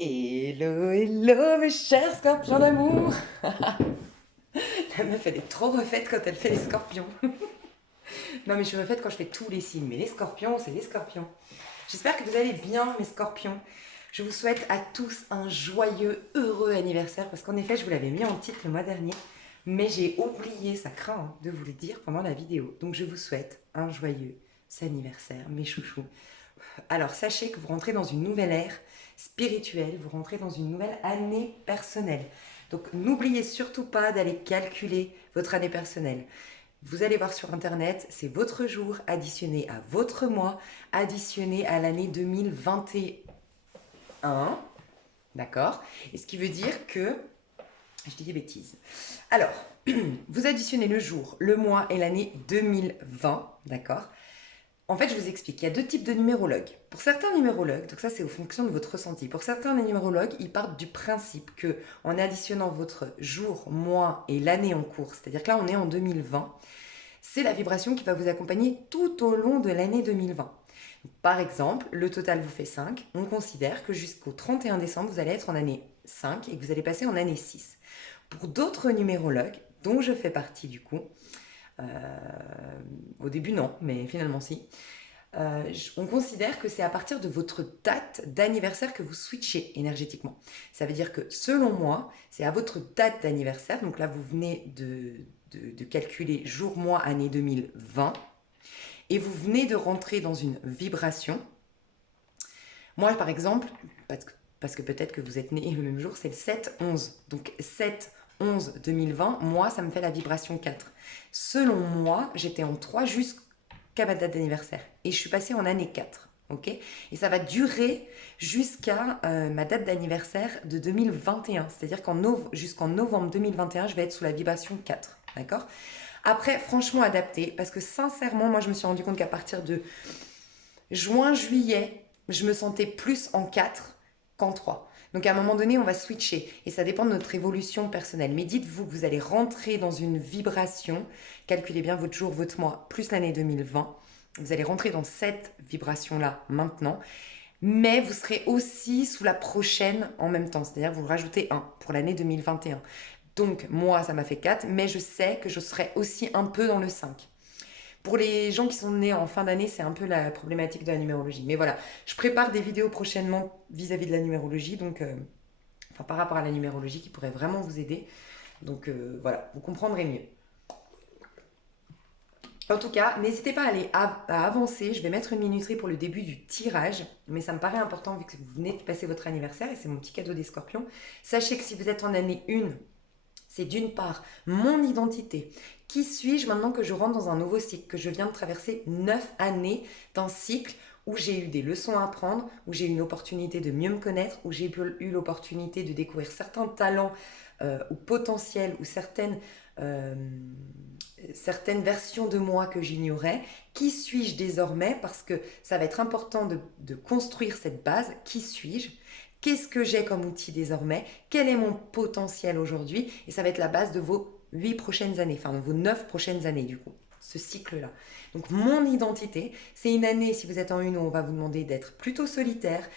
Hello, hello mes chers scorpions d'amour. La meuf elle est trop refaite quand elle fait les scorpions. Non mais je suis refaite quand je fais tous les signes, mais les scorpions c'est les scorpions. J'espère que vous allez bien mes scorpions. Je vous souhaite à tous un joyeux, heureux anniversaire parce qu'en effet je vous l'avais mis en titre le mois dernier, mais j'ai oublié, ça craint de vous le dire pendant la vidéo. Donc je vous souhaite un joyeux anniversaire mes chouchous. Alors sachez que vous rentrez dans une nouvelle ère spirituelle, vous rentrez dans une nouvelle année personnelle. Donc n'oubliez surtout pas d'aller calculer votre année personnelle. Vous allez voir sur internet, c'est votre jour additionné à votre mois, additionné à l'année 2021. D'accord? Et ce qui veut dire que... Je dis des bêtises. Alors, vous additionnez le jour, le mois et l'année 2020. D'accord? En fait, je vous explique, il y a deux types de numérologues. Pour certains numérologues, donc ça c'est en fonction de votre ressenti, pour certains numérologues, ils partent du principe que en additionnant votre jour, mois et l'année en cours, c'est-à-dire que là on est en 2020, c'est la vibration qui va vous accompagner tout au long de l'année 2020. Par exemple, le total vous fait 5, on considère que jusqu'au 31 décembre, vous allez être en année 5 et que vous allez passer en année 6. Pour d'autres numérologues, dont je fais partie du coup, euh, au début non, mais finalement si, on considère que c'est à partir de votre date d'anniversaire que vous switchez énergétiquement. Ça veut dire que selon moi, c'est à votre date d'anniversaire, donc là vous venez de calculer jour, mois, année 2020, et vous venez de rentrer dans une vibration. Moi par exemple, parce que peut-être que vous êtes né le même jour, c'est le 7-11. Donc 7-11-2020, moi ça me fait la vibration 4. Selon moi, j'étais en 3 jusqu'à ma date d'anniversaire. Et je suis passée en année 4. Ok. Et ça va durer jusqu'à ma date d'anniversaire de 2021. C'est-à-dire jusqu'en novembre 2021, je vais être sous la vibration 4. D'accord. Après, franchement adapté, parce que sincèrement, moi je me suis rendu compte qu'à partir de juin, juillet, je me sentais plus en 4 qu'en 3. Donc à un moment donné, on va switcher et ça dépend de notre évolution personnelle. Mais dites-vous que vous allez rentrer dans une vibration, calculez bien votre jour, votre mois, plus l'année 2020. Vous allez rentrer dans cette vibration-là maintenant, mais vous serez aussi sous la prochaine en même temps, c'est-à-dire vous rajoutez 1 pour l'année 2021. Donc moi, ça m'a fait 4, mais je sais que je serai aussi un peu dans le 5. Pour les gens qui sont nés en fin d'année, c'est un peu la problématique de la numérologie. Mais voilà, je prépare des vidéos prochainement vis-à-vis de la numérologie, donc enfin par rapport à la numérologie qui pourrait vraiment vous aider. Donc voilà, vous comprendrez mieux. En tout cas, n'hésitez pas à avancer. Je vais mettre une minuterie pour le début du tirage, mais ça me paraît important vu que vous venez de passer votre anniversaire et c'est mon petit cadeau des scorpions. Sachez que si vous êtes en année 1, c'est d'une part mon identité. Qui suis-je maintenant que je rentre dans un nouveau cycle, que je viens de traverser 9 années d'un cycle où j'ai eu des leçons à apprendre, où j'ai eu une opportunité de mieux me connaître, où j'ai eu l'opportunité de découvrir certains talents ou potentiels ou euh, certaines versions de moi que j'ignorais. Qui suis-je désormais? Parce que ça va être important de construire cette base. Qui suis-je? Qu'est-ce que j'ai comme outil désormais? Quel est mon potentiel aujourd'hui? Et ça va être la base de vos 8 prochaines années, enfin de vos 9 prochaines années du coup, ce cycle-là. Donc mon identité, c'est une année, si vous êtes en une, où on va vous demander d'être plutôt solitaire,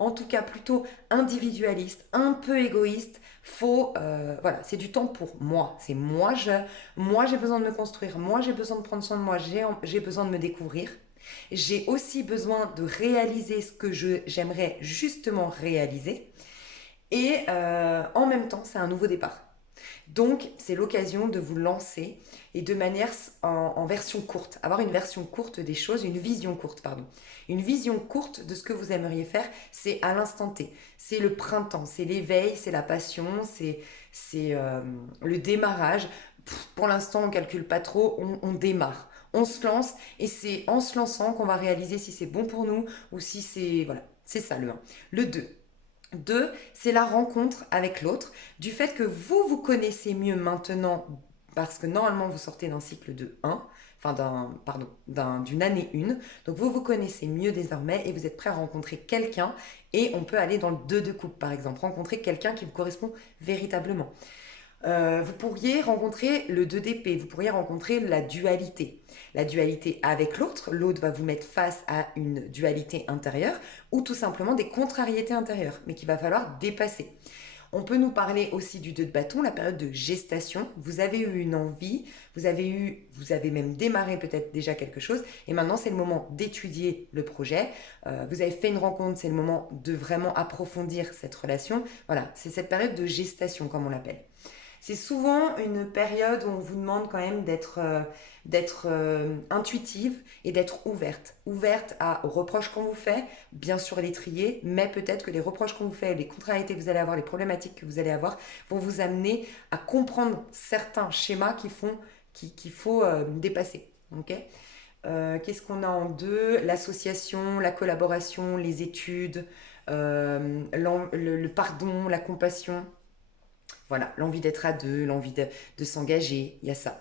en tout cas plutôt individualiste, un peu égoïste. Voilà, c'est du temps pour moi. C'est moi j'ai besoin de me construire, moi j'ai besoin de prendre soin de moi, j'ai besoin de me découvrir. J'ai aussi besoin de réaliser ce que j'aimerais justement réaliser. Et en même temps, c'est un nouveau départ. Donc, c'est l'occasion de vous lancer et de manière en version courte, avoir une version courte des choses, une vision courte, pardon. Une vision courte de ce que vous aimeriez faire, c'est à l'instant T. C'est le printemps, c'est l'éveil, c'est la passion, c'est le démarrage. Pour l'instant, on ne calcule pas trop, on démarre. On se lance et c'est en se lançant qu'on va réaliser si c'est bon pour nous ou si c'est... Voilà, c'est ça le 1. Le 2. 2, c'est la rencontre avec l'autre, du fait que vous vous connaissez mieux maintenant, parce que normalement vous sortez d'un cycle de 1, enfin d'une année 1, donc vous vous connaissez mieux désormais et vous êtes prêt à rencontrer quelqu'un, et on peut aller dans le 2 de couple par exemple, rencontrer quelqu'un qui vous correspond véritablement. Vous pourriez rencontrer le 2 d'épée, vous pourriez rencontrer la dualité. La dualité avec l'autre, l'autre va vous mettre face à une dualité intérieure ou tout simplement des contrariétés intérieures, mais qu'il va falloir dépasser. On peut nous parler aussi du 2 de bâton, la période de gestation. Vous avez eu une envie, vous avez même démarré peut-être déjà quelque chose, et maintenant c'est le moment d'étudier le projet. Vous avez fait une rencontre, c'est le moment de vraiment approfondir cette relation. Voilà, c'est cette période de gestation comme on l'appelle. C'est souvent une période où on vous demande quand même d'être intuitive et d'être ouverte. Ouverte aux reproches qu'on vous fait, bien sûr les trier, mais peut-être que les reproches qu'on vous fait, les contrariétés que vous allez avoir, les problématiques que vous allez avoir, vont vous amener à comprendre certains schémas qu'il faut dépasser. Ok. Qu'est-ce qu'on a en deux? L'association, la collaboration, les études, le pardon, la compassion. Voilà, l'envie d'être à deux, l'envie de s'engager, il y a ça.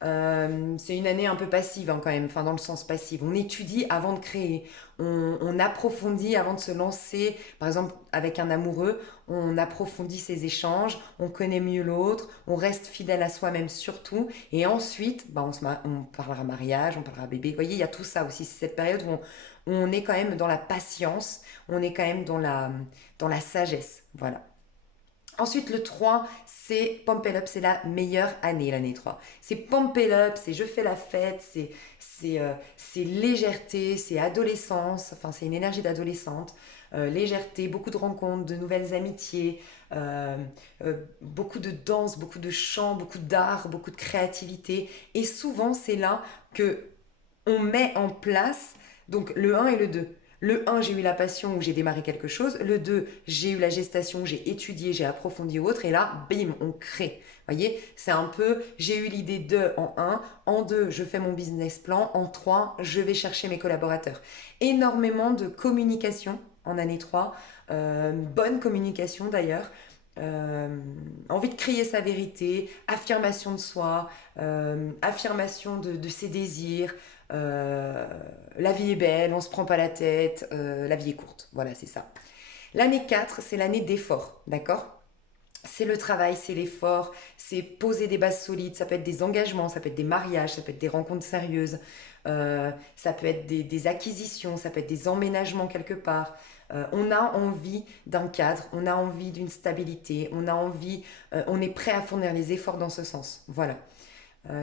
C'est une année un peu passive hein, quand même, enfin dans le sens passif. On étudie avant de créer, on approfondit avant de se lancer. Par exemple, avec un amoureux, on approfondit ses échanges, on connaît mieux l'autre, on reste fidèle à soi-même surtout. Et ensuite, bah, on parlera mariage, on parlera bébé. Vous voyez, il y a tout ça aussi. C'est cette période où on est quand même dans la patience, on est quand même dans la sagesse. Voilà. Ensuite, le 3, c'est Pump It Up, c'est la meilleure année, l'année 3. C'est Pump It Up, c'est je fais la fête, c'est légèreté, c'est adolescence, enfin c'est une énergie d'adolescente, légèreté, beaucoup de rencontres, de nouvelles amitiés, beaucoup de danse, beaucoup de chant, beaucoup d'art, beaucoup de créativité. Et souvent, c'est là que on met en place donc le un et le 2. Le un, j'ai eu la passion où j'ai démarré quelque chose. Le 2, j'ai eu la gestation, j'ai étudié, j'ai approfondi autre. Et là, bim, on crée. Vous voyez, c'est un peu, j'ai eu l'idée de en un. En 2, je fais mon business plan. En 3, je vais chercher mes collaborateurs. Énormément de communication en année 3. Bonne communication d'ailleurs. Euh, Envie de crier sa vérité, affirmation de soi, affirmation de ses désirs, euh, la vie est belle, on se prend pas la tête, la vie est courte. Voilà, c'est ça. L'année 4, c'est l'année d'effort, d'accord? C'est le travail, c'est l'effort, c'est poser des bases solides, ça peut être des engagements, ça peut être des mariages, ça peut être des rencontres sérieuses, ça peut être des acquisitions, ça peut être des emménagements quelque part. On a envie d'un cadre, on a envie d'une stabilité, on est prêt à fournir les efforts dans ce sens. Voilà.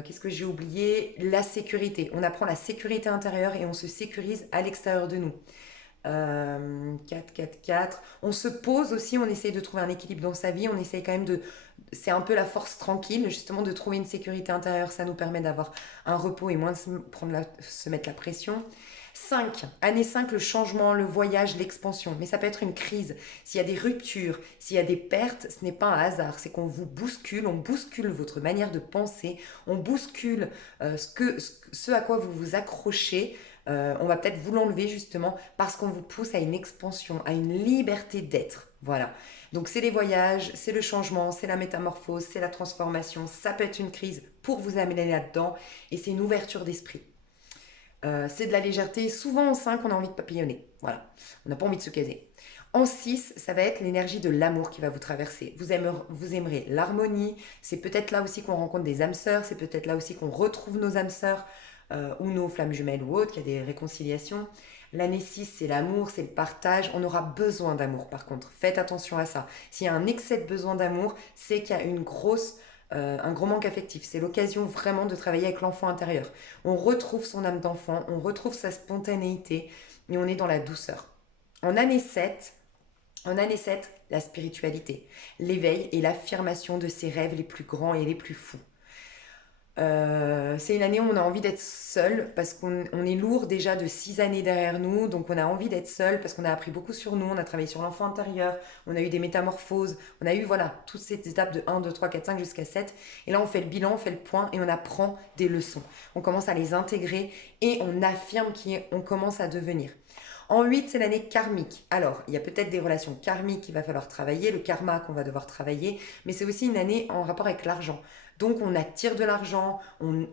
Qu'est-ce que j'ai oublié? La sécurité. On apprend la sécurité intérieure et on se sécurise à l'extérieur de nous. 4, 4, 4. On se pose aussi, on essaye de trouver un équilibre dans sa vie, on essaye quand même de... C'est un peu la force tranquille, justement, de trouver une sécurité intérieure, ça nous permet d'avoir un repos et moins de se mettre la pression. 5. Année 5, le changement, le voyage, l'expansion. Mais ça peut être une crise. S'il y a des ruptures, s'il y a des pertes, ce n'est pas un hasard. C'est qu'on vous bouscule, on bouscule votre manière de penser, on bouscule ce à quoi vous vous accrochez. On va peut-être vous l'enlever justement parce qu'on vous pousse à une expansion, à une liberté d'être. Voilà. Donc c'est les voyages, c'est le changement, c'est la métamorphose, c'est la transformation. Ça peut être une crise pour vous amener là-dedans et c'est une ouverture d'esprit. C'est de la légèreté. Souvent en 5, on a envie de papillonner. Voilà. On n'a pas envie de se caser. En 6, ça va être l'énergie de l'amour qui va vous traverser. Vous aimerez l'harmonie. C'est peut-être là aussi qu'on rencontre des âmes sœurs. C'est peut-être là aussi qu'on retrouve nos âmes sœurs ou nos flammes jumelles ou autres. Il y a des réconciliations. L'année 6, c'est l'amour, c'est le partage. On aura besoin d'amour par contre. Faites attention à ça. S'il y a un excès de besoin d'amour, c'est qu'il y a un gros manque affectif. C'est l'occasion vraiment de travailler avec l'enfant intérieur. On retrouve son âme d'enfant, on retrouve sa spontanéité et on est dans la douceur. En année 7, la spiritualité, l'éveil et l'affirmation de ses rêves les plus grands et les plus fous. C'est une année où on a envie d'être seul parce qu'on est lourd déjà de 6 années derrière nous, donc on a envie d'être seul parce qu'on a appris beaucoup sur nous, on a travaillé sur l'enfant intérieur, on a eu des métamorphoses, on a eu voilà toutes ces étapes de 1, 2, 3, 4, 5 jusqu'à 7 et là on fait le bilan, on fait le point et on apprend des leçons. On commence à les intégrer et on affirme qui on commence à devenir. En 8, c'est l'année karmique. Alors, il y a peut-être des relations karmiques qu'il va falloir travailler, le karma qu'on va devoir travailler, mais c'est aussi une année en rapport avec l'argent. Donc, on attire de l'argent, on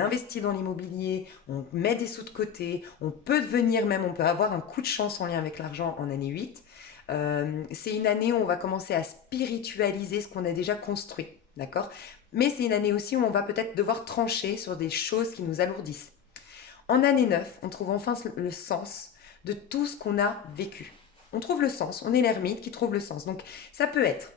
investit dans l'immobilier, on met des sous de côté, on peut devenir même, on peut avoir un coup de chance en lien avec l'argent en année 8. C'est une année où on va commencer à spiritualiser ce qu'on a déjà construit. d'accord? Mais c'est une année aussi où on va peut-être devoir trancher sur des choses qui nous alourdissent. En année 9, on trouve enfin le sens de tout ce qu'on a vécu. On trouve le sens, on est l'ermite qui trouve le sens. Donc ça peut être,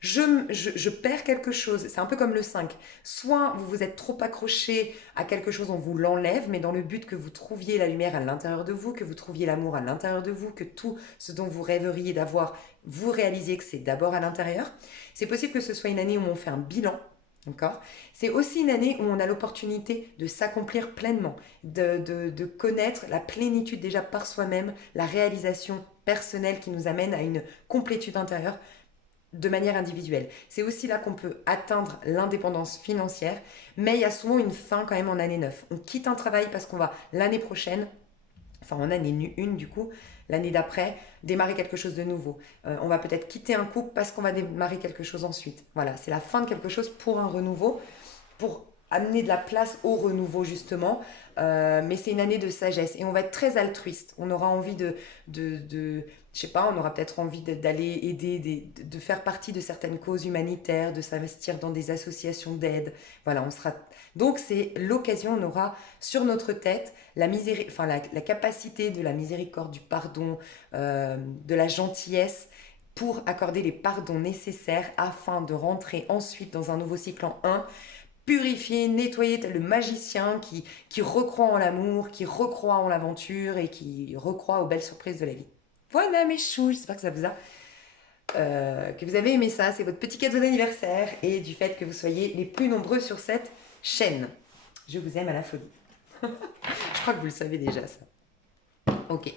je perds quelque chose, c'est un peu comme le 5. Soit vous vous êtes trop accroché à quelque chose, on vous l'enlève, mais dans le but que vous trouviez la lumière à l'intérieur de vous, que vous trouviez l'amour à l'intérieur de vous, que tout ce dont vous rêveriez d'avoir, vous réalisiez que c'est d'abord à l'intérieur. C'est possible que ce soit une année où on fait un bilan. D'accord. C'est aussi une année où on a l'opportunité de s'accomplir pleinement, de connaître la plénitude déjà par soi-même, la réalisation personnelle qui nous amène à une complétude intérieure de manière individuelle. C'est aussi là qu'on peut atteindre l'indépendance financière, mais il y a souvent une fin quand même en année 9. On quitte un travail parce qu'on va l'année prochaine, enfin en année 1 du coup, l'année d'après, démarrer quelque chose de nouveau. On va peut-être quitter un couple parce qu'on va démarrer quelque chose ensuite. Voilà, c'est la fin de quelque chose pour un renouveau, pour amener de la place au renouveau justement. Mais c'est une année de sagesse et on va être très altruiste. On aura envie je sais pas, on aura peut-être envie d'aller aider, de faire partie de certaines causes humanitaires, de s'investir dans des associations d'aide. Voilà, on sera. Donc c'est l'occasion, on aura sur notre tête la capacité de la miséricorde, du pardon, de la gentillesse pour accorder les pardons nécessaires afin de rentrer ensuite dans un nouveau cycle en 1, purifier, nettoyer, tel le magicien qui recroit en l'amour, qui recroit en l'aventure et qui recroit aux belles surprises de la vie. Voilà mes choux, j'espère que ça vous a... que vous avez aimé ça, c'est votre petit cadeau d'anniversaire et du fait que vous soyez les plus nombreux sur cette chaîne. Je vous aime à la folie. Je crois que vous le savez déjà ça. Ok.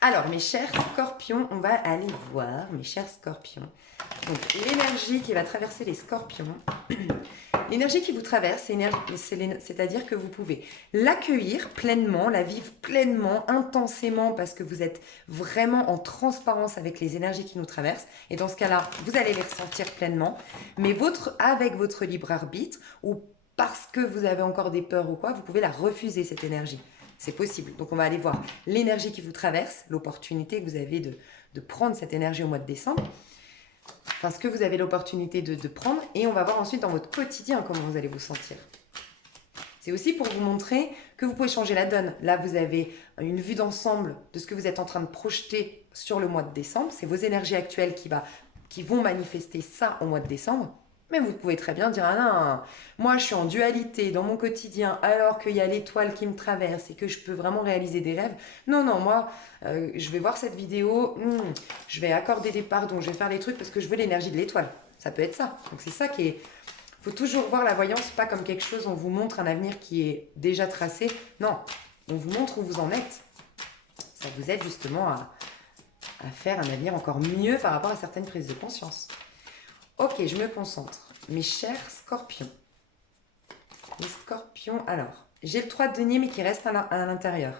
Alors mes chers scorpions, on va aller voir, mes chers scorpions. Donc l'énergie qui va traverser les scorpions. L'énergie qui vous traverse, c'est-à-dire que vous pouvez l'accueillir pleinement, la vivre pleinement, intensément, parce que vous êtes vraiment en transparence avec les énergies qui nous traversent. Et dans ce cas-là, vous allez les ressentir pleinement, mais avec votre libre arbitre, ou parce que vous avez encore des peurs ou quoi, vous pouvez la refuser, cette énergie. C'est possible. Donc on va aller voir l'énergie qui vous traverse, l'opportunité que vous avez de prendre cette énergie au mois de décembre. Enfin, ce que vous avez l'opportunité de prendre, et on va voir ensuite dans votre quotidien comment vous allez vous sentir. C'est aussi pour vous montrer que vous pouvez changer la donne. Là, vous avez une vue d'ensemble de ce que vous êtes en train de projeter sur le mois de décembre. C'est vos énergies actuelles qui vont manifester ça au mois de décembre. Mais vous pouvez très bien dire, ah non, moi je suis en dualité dans mon quotidien alors qu'il y a l'étoile qui me traverse et que je peux vraiment réaliser des rêves. Non, non, moi je vais voir cette vidéo, je vais accorder des pardons, je vais faire les trucs parce que je veux l'énergie de l'étoile. Ça peut être ça. Donc c'est ça qui est... Il faut toujours voir la voyance pas comme quelque chose, on vous montre un avenir qui est déjà tracé. Non, on vous montre où vous en êtes. Ça vous aide justement à faire un avenir encore mieux par rapport à certaines prises de conscience. Ok, je me concentre. Mes chers scorpions. Les scorpions, alors, j'ai le 3 de denier mais qui reste à l'intérieur.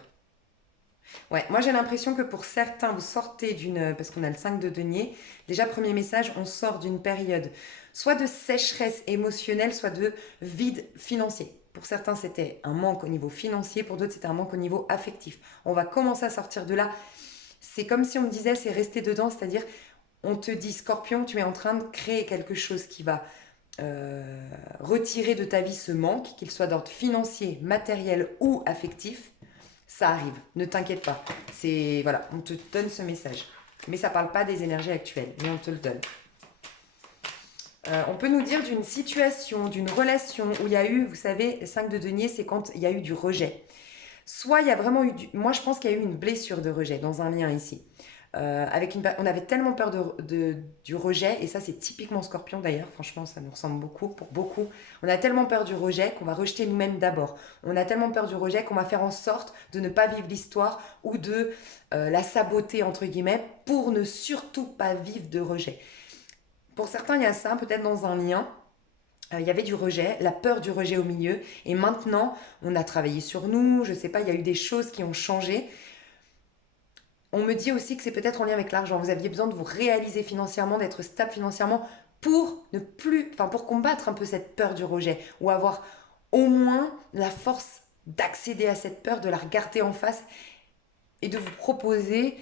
Ouais, moi j'ai l'impression que pour certains, vous sortez d'une... Parce qu'on a le 5 de denier. Déjà, premier message, on sort d'une période soit de sécheresse émotionnelle, soit de vide financier. Pour certains, c'était un manque au niveau financier. Pour d'autres, c'était un manque au niveau affectif. On va commencer à sortir de là. C'est comme si on me disait, c'est rester dedans, c'est-à-dire... On te dit, Scorpion, tu es en train de créer quelque chose qui va retirer de ta vie ce manque, qu'il soit d'ordre financier, matériel ou affectif. Ça arrive, ne t'inquiète pas. Voilà, on te donne ce message. Mais ça ne parle pas des énergies actuelles, mais on te le donne. On peut nous dire d'une situation, d'une relation où il y a eu, vous savez, 5 de denier, c'est quand il y a eu du rejet. Soit il y a vraiment eu, moi je pense qu'il y a eu une blessure de rejet dans un lien ici. On avait tellement peur du rejet, et ça c'est typiquement Scorpion d'ailleurs, franchement ça nous ressemble beaucoup, pour beaucoup. On a tellement peur du rejet qu'on va rejeter nous-mêmes d'abord. On a tellement peur du rejet qu'on va faire en sorte de ne pas vivre l'histoire ou de la saboter entre guillemets pour ne surtout pas vivre de rejet. Pour certains il y a ça, peut-être dans un lien. Il y avait du rejet, la peur du rejet au milieu, et maintenant on a travaillé sur nous, je sais pas, il y a eu des choses qui ont changé. On me dit aussi que c'est peut-être en lien avec l'argent. Vous aviez besoin de vous réaliser financièrement, d'être stable financièrement pour pour combattre un peu cette peur du rejet, ou avoir au moins la force d'accéder à cette peur, de la regarder en face et de vous proposer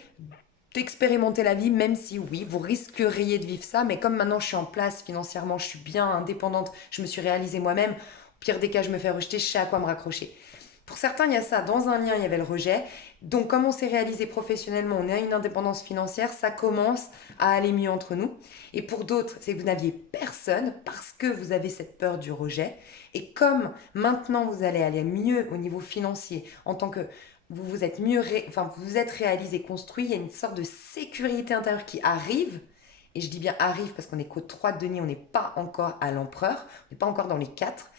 d'expérimenter la vie, même si oui, vous risqueriez de vivre ça, mais comme maintenant je suis en place financièrement, je suis bien indépendante, je me suis réalisée moi-même, au pire des cas, je me fais rejeter, je sais à quoi me raccrocher. Pour certains, il y a ça. Dans un lien, il y avait le rejet. Donc, comme on s'est réalisé professionnellement, on a une indépendance financière, ça commence à aller mieux entre nous. Et pour d'autres, c'est que vous n'aviez personne parce que vous avez cette peur du rejet. Et comme maintenant, vous allez aller mieux au niveau financier, en tant que vous vous êtes mieux, enfin, vous vous êtes réalisé, construit, il y a une sorte de sécurité intérieure qui arrive. Et je dis bien arrive parce qu'on est qu'au 3 de denier, on n'est pas encore à l'empereur, on n'est pas encore dans les 4.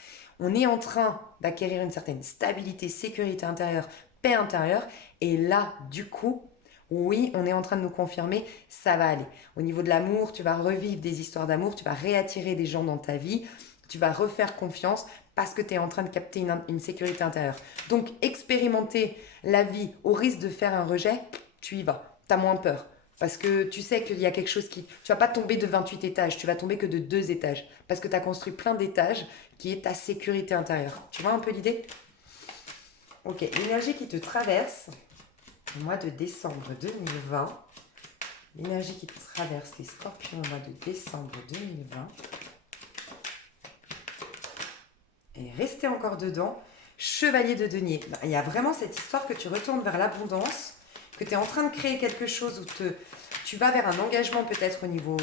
On est en train d'acquérir une certaine stabilité, sécurité intérieure, paix intérieure. Et là, du coup, oui, on est en train de nous confirmer, ça va aller. Au niveau de l'amour, tu vas revivre des histoires d'amour, tu vas réattirer des gens dans ta vie, tu vas refaire confiance parce que tu es en train de capter une sécurité intérieure. Donc, expérimenter la vie au risque de faire un rejet, tu y vas. Tu as moins peur. Parce que tu sais qu'il y a quelque chose qui... Tu vas pas tomber de 28 étages, tu vas tomber que de 2 étages. Parce que tu as construit plein d'étages qui est ta sécurité intérieure. Tu vois un peu l'idée? Ok, l'énergie qui te traverse, au mois de décembre 2020. L'énergie qui te traverse les scorpions au mois de décembre 2020. Et restez encore dedans. Chevalier de denier. Il y a vraiment cette histoire que tu retournes vers l'abondance, que tu es en train de créer quelque chose où tu vas vers un engagement peut-être au niveau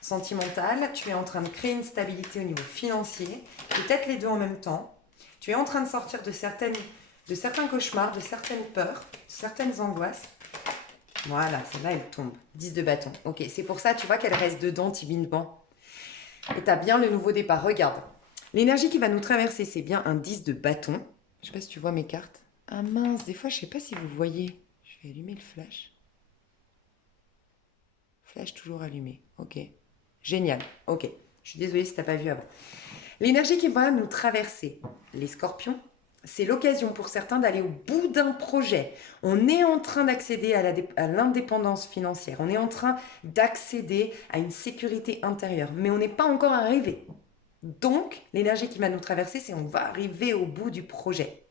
sentimental, tu es en train de créer une stabilité au niveau financier, peut-être les deux en même temps. Tu es en train de sortir de certains cauchemars, de certaines peurs, de certaines angoisses. Voilà, celle-là, elle tombe. 10 de bâton. Ok, c'est pour ça, tu vois qu'elle reste dedans divinement. Et tu as bien le nouveau départ. Regarde. L'énergie qui va nous traverser, c'est bien un 10 de bâton. Je sais pas si tu vois mes cartes. Ah mince, des fois, je sais pas si vous voyez. Je vais allumer le flash. Flash toujours allumé. Ok. Génial. Ok. Je suis désolée si tu n'as pas vu avant. L'énergie qui va nous traverser, les scorpions, c'est l'occasion pour certains d'aller au bout d'un projet. On est en train d'accéder à l'indépendance financière. On est en train d'accéder à une sécurité intérieure. Mais on n'est pas encore arrivé. Donc, l'énergie qui va nous traverser, c'est on va arriver au bout du projet.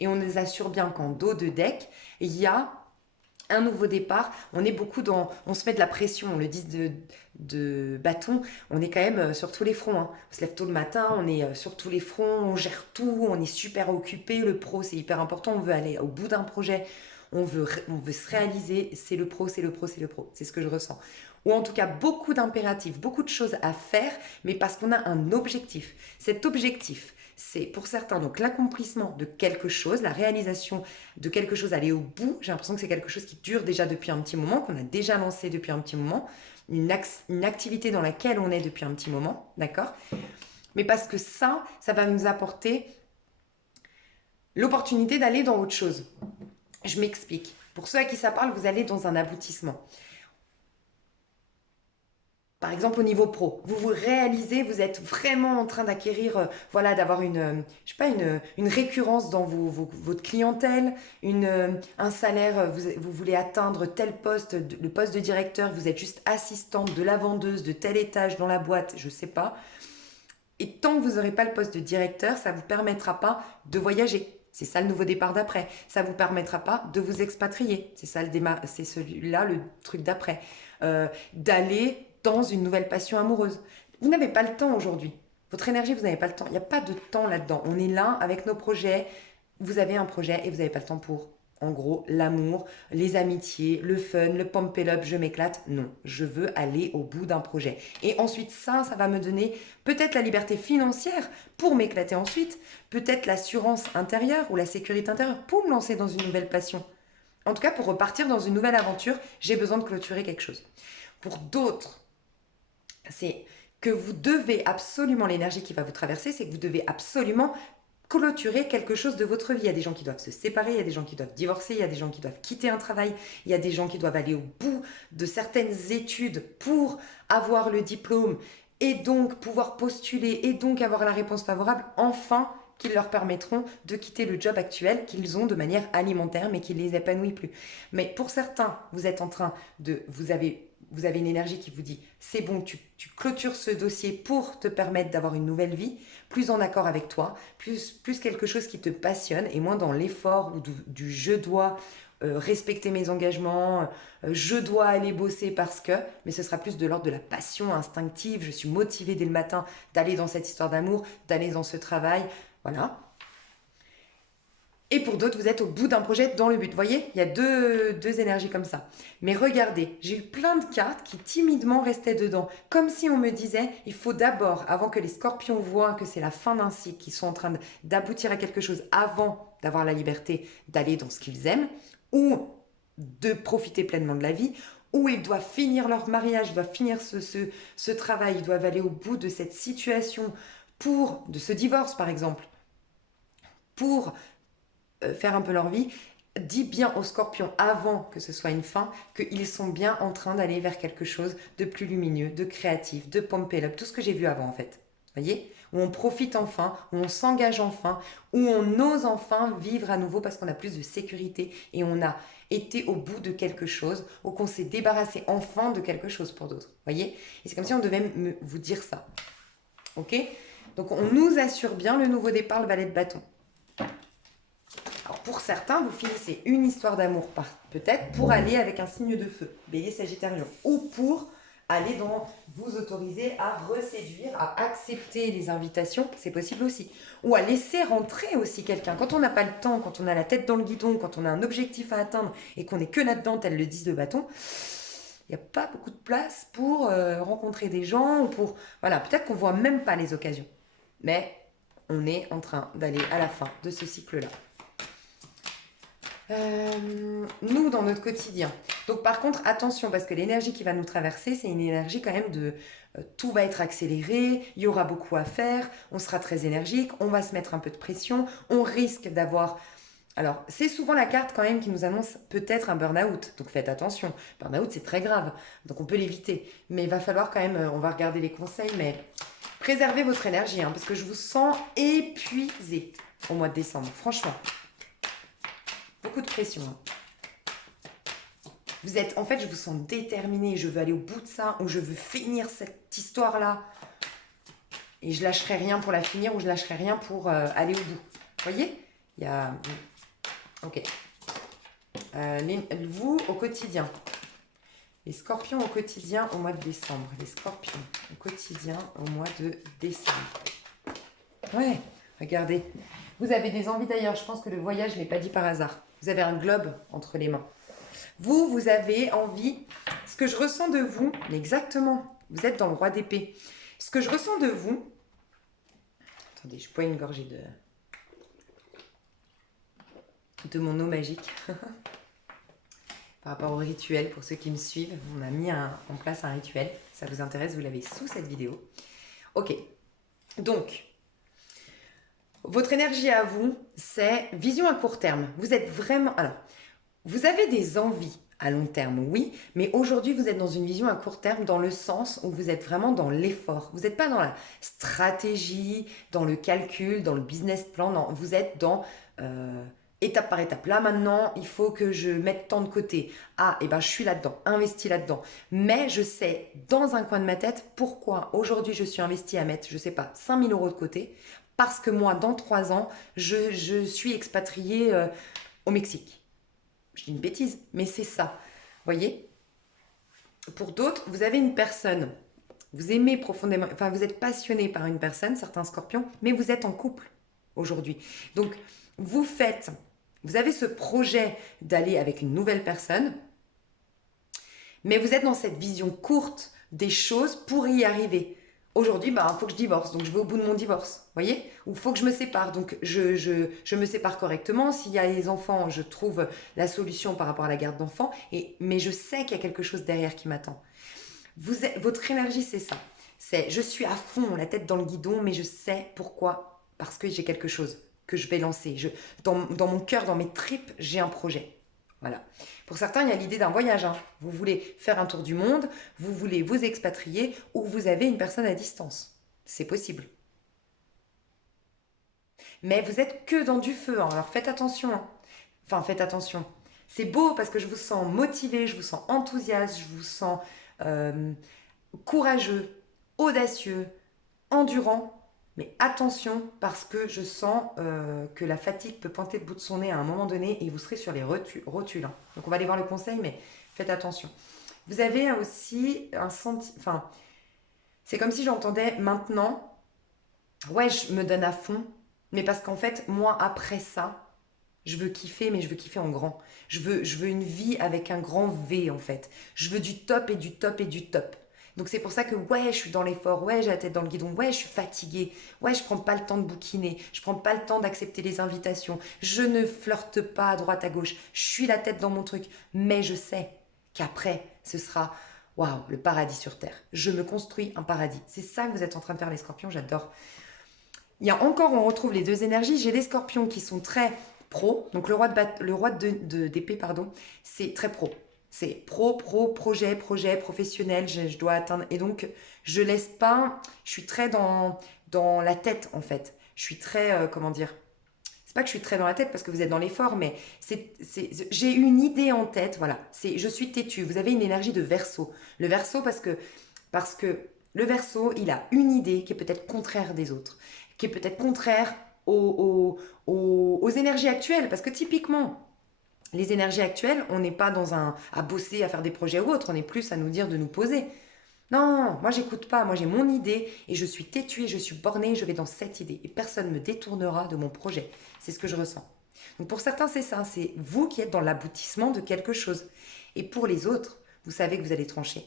Et on nous assure bien qu'en dos de deck, il y a un nouveau départ. On est beaucoup dans... On se met de la pression. On le dit de bâton. On est quand même sur tous les fronts. Hein. On se lève tôt le matin, on est sur tous les fronts, on gère tout, on est super occupé. Le pro, c'est hyper important. On veut aller au bout d'un projet. On veut se réaliser. C'est le pro, c'est le pro, c'est le pro. C'est ce que je ressens. Ou en tout cas, beaucoup d'impératifs, beaucoup de choses à faire, mais parce qu'on a un objectif. Cet objectif, c'est pour certains donc l'accomplissement de quelque chose, la réalisation de quelque chose, aller au bout. J'ai l'impression que c'est quelque chose qui dure déjà depuis un petit moment, qu'on a déjà lancé depuis un petit moment, une activité dans laquelle on est depuis un petit moment, d'accord? Mais parce que ça va nous apporter l'opportunité d'aller dans autre chose. Je m'explique. Pour ceux à qui ça parle, vous allez dans un aboutissement. Par exemple, au niveau pro, vous vous réalisez, vous êtes vraiment en train d'acquérir, voilà, d'avoir je sais pas, une récurrence dans votre clientèle, un salaire, vous voulez atteindre tel poste, le poste de directeur, vous êtes juste assistante de la vendeuse de tel étage dans la boîte, je sais pas. Et tant que vous n'aurez pas le poste de directeur, ça ne vous permettra pas de voyager. C'est ça le nouveau départ d'après. Ça ne vous permettra pas de vous expatrier. C'est ça c'est celui-là le truc d'après. D'aller dans une nouvelle passion amoureuse. Vous n'avez pas le temps aujourd'hui. Votre énergie, vous n'avez pas le temps. Il n'y a pas de temps là-dedans. On est là avec nos projets. Vous avez un projet et vous n'avez pas le temps pour, en gros, l'amour, les amitiés, le fun, le pump it up, je m'éclate. Non, je veux aller au bout d'un projet. Et ensuite, ça va me donner peut-être la liberté financière pour m'éclater ensuite, peut-être l'assurance intérieure ou la sécurité intérieure pour me lancer dans une nouvelle passion. En tout cas, pour repartir dans une nouvelle aventure, j'ai besoin de clôturer quelque chose. Pour d'autres, c'est que vous devez absolument, l'énergie qui va vous traverser, c'est que vous devez absolument clôturer quelque chose de votre vie. Il y a des gens qui doivent se séparer, il y a des gens qui doivent divorcer, il y a des gens qui doivent quitter un travail, il y a des gens qui doivent aller au bout de certaines études pour avoir le diplôme et donc pouvoir postuler et donc avoir la réponse favorable, enfin, qui leur permettront de quitter le job actuel qu'ils ont de manière alimentaire mais qui ne les épanouit plus. Mais pour certains, vous êtes en train de... Vous avez une énergie qui vous dit c'est bon, tu clôtures ce dossier pour te permettre d'avoir une nouvelle vie, plus en accord avec toi, plus quelque chose qui te passionne et moins dans l'effort ou du je dois respecter mes engagements, je dois aller bosser parce que, mais ce sera plus de l'ordre de la passion instinctive, je suis motivée dès le matin d'aller dans cette histoire d'amour, d'aller dans ce travail, voilà. Et pour d'autres, vous êtes au bout d'un projet dans le but. Vous voyez, il y a deux énergies comme ça. Mais regardez, j'ai eu plein de cartes qui timidement restaient dedans. Comme si on me disait, il faut d'abord, avant que les scorpions voient que c'est la fin d'un cycle, qu'ils sont en train d'aboutir à quelque chose avant d'avoir la liberté d'aller dans ce qu'ils aiment, ou de profiter pleinement de la vie, ou ils doivent finir leur mariage, ils doivent finir ce travail, ils doivent aller au bout de cette situation de ce divorce par exemple, pour faire un peu leur vie, dis bien aux scorpions avant que ce soit une fin qu'ils sont bien en train d'aller vers quelque chose de plus lumineux, de créatif, de pump up, tout ce que j'ai vu avant en fait. Voyez, où on profite enfin, où on s'engage enfin, où on ose enfin vivre à nouveau parce qu'on a plus de sécurité et on a été au bout de quelque chose, ou qu'on s'est débarrassé enfin de quelque chose pour d'autres. Voyez, et c'est comme si on devait vous dire ça. Ok? Donc on nous assure bien le nouveau départ, le valet de bâton. Alors pour certains, vous finissez une histoire d'amour peut-être pour aller avec un signe de feu, Bélier, Sagittaire, Lion, ou pour aller vous autoriser à reséduire, à accepter les invitations, c'est possible aussi, ou à laisser rentrer aussi quelqu'un. Quand on n'a pas le temps, quand on a la tête dans le guidon, quand on a un objectif à atteindre et qu'on n'est que là-dedans, tel le 10 de bâton, il n'y a pas beaucoup de place pour rencontrer des gens, ou pour... Voilà, peut-être qu'on ne voit même pas les occasions, mais on est en train d'aller à la fin de ce cycle-là. Nous, dans notre quotidien. Donc, par contre, attention, parce que l'énergie qui va nous traverser, c'est une énergie quand même de tout va être accéléré, il y aura beaucoup à faire, on sera très énergique, on va se mettre un peu de pression, on risque d'avoir... Alors, c'est souvent la carte quand même qui nous annonce peut-être un burn-out, donc faites attention. Burn-out, c'est très grave, donc on peut l'éviter. Mais il va falloir quand même, on va regarder les conseils, mais préservez votre énergie, hein, parce que je vous sens épuisé au mois de décembre, franchement. Beaucoup de pression. Vous êtes, en fait, je vous sens déterminé. Je veux aller au bout de ça, ou je veux finir cette histoire-là. Et je lâcherai rien pour la finir, ou je lâcherai rien pour aller au bout. Vous voyez? Il y a... Ok. Vous, au quotidien. Les scorpions au quotidien au mois de décembre. Les scorpions au quotidien au mois de décembre. Ouais, regardez. Vous avez des envies d'ailleurs. Je pense que le voyage, je ne l'ai pas dit par hasard. Vous avez un globe entre les mains. Vous avez envie, ce que je ressens de vous, mais exactement, vous êtes dans le roi d'épée. Ce que je ressens de vous, attendez, je bois une gorgée de mon eau magique. Par rapport au rituel, pour ceux qui me suivent, on a mis en place un rituel. Ça vous intéresse, vous l'avez sous cette vidéo. Ok, donc... Votre énergie à vous, c'est vision à court terme. Vous êtes vraiment... Alors, vous avez des envies à long terme, oui, mais aujourd'hui, vous êtes dans une vision à court terme dans le sens où vous êtes vraiment dans l'effort. Vous n'êtes pas dans la stratégie, dans le calcul, dans le business plan. Non, vous êtes dans étape par étape. Là, maintenant, il faut que je mette tant de côté. Ah, et ben, je suis là-dedans, investi là-dedans. Mais je sais, dans un coin de ma tête, pourquoi aujourd'hui, je suis investi à mettre, je ne sais pas, 5 000 € de côté. Parce que moi, dans 3 ans, je suis expatriée au Mexique. Je dis une bêtise, mais c'est ça. Voyez? Pour d'autres, vous avez une personne. Vous aimez profondément, enfin, vous êtes passionné par une personne, certains scorpions, mais vous êtes en couple aujourd'hui. Donc, vous avez ce projet d'aller avec une nouvelle personne, mais vous êtes dans cette vision courte des choses pour y arriver. Aujourd'hui, il faut que je divorce, donc je vais au bout de mon divorce, voyez? Ou il faut que je me sépare, donc je me sépare correctement. S'il y a les enfants, je trouve la solution par rapport à la garde d'enfants, mais je sais qu'il y a quelque chose derrière qui m'attend. Votre énergie, c'est ça. C'est je suis à fond, la tête dans le guidon, mais je sais pourquoi. Parce que j'ai quelque chose que je vais lancer. Dans mon cœur, dans mes tripes, j'ai un projet. Voilà. Pour certains, il y a l'idée d'un voyage. Hein. Vous voulez faire un tour du monde, vous voulez vous expatrier ou vous avez une personne à distance. C'est possible. Mais vous êtes que dans du feu. Hein. Alors faites attention. Hein. Enfin, faites attention. C'est beau parce que je vous sens motivé, je vous sens enthousiaste, je vous sens courageux, audacieux, endurant. Mais attention, parce que je sens que la fatigue peut pointer le bout de son nez à un moment donné et vous serez sur les rotules, hein. Donc on va aller voir le conseil, mais faites attention. Vous avez aussi un sentiment... Enfin, c'est comme si j'entendais maintenant, ouais, je me donne à fond, mais parce qu'en fait, moi, après ça, je veux kiffer, mais je veux kiffer en grand. Je veux une vie avec un grand V, en fait. Je veux du top et du top et du top. Donc c'est pour ça que ouais, je suis dans l'effort, ouais, j'ai la tête dans le guidon, ouais, je suis fatiguée, ouais, je prends pas le temps de bouquiner, je prends pas le temps d'accepter les invitations, je ne flirte pas à droite à gauche, je suis la tête dans mon truc, mais je sais qu'après, ce sera waouh, le paradis sur terre. Je me construis un paradis. C'est ça que vous êtes en train de faire les scorpions, j'adore. Il y a encore, on retrouve les deux énergies. J'ai les scorpions qui sont très pro. Donc le roi d'épée, pardon, c'est très pro. C'est projet, professionnel, je dois atteindre. Et donc, je laisse pas, je suis très dans la tête, en fait. Je suis très, comment dire, c'est pas que je suis très dans la tête parce que vous êtes dans l'effort, mais j'ai une idée en tête, voilà. Je suis têtue. Vous avez une énergie de verso. Le verso parce que le verso, il a une idée qui est peut-être contraire des autres, qui est peut-être contraire aux énergies actuelles. Parce que typiquement, les énergies actuelles, on n'est pas à bosser, à faire des projets ou autre, on est plus à nous dire de nous poser. Non, moi j'écoute pas, moi j'ai mon idée et je suis têtue et je suis bornée et je vais dans cette idée et personne ne me détournera de mon projet. C'est ce que je ressens. Donc pour certains c'est ça, c'est vous qui êtes dans l'aboutissement de quelque chose. Et pour les autres, vous savez que vous allez trancher.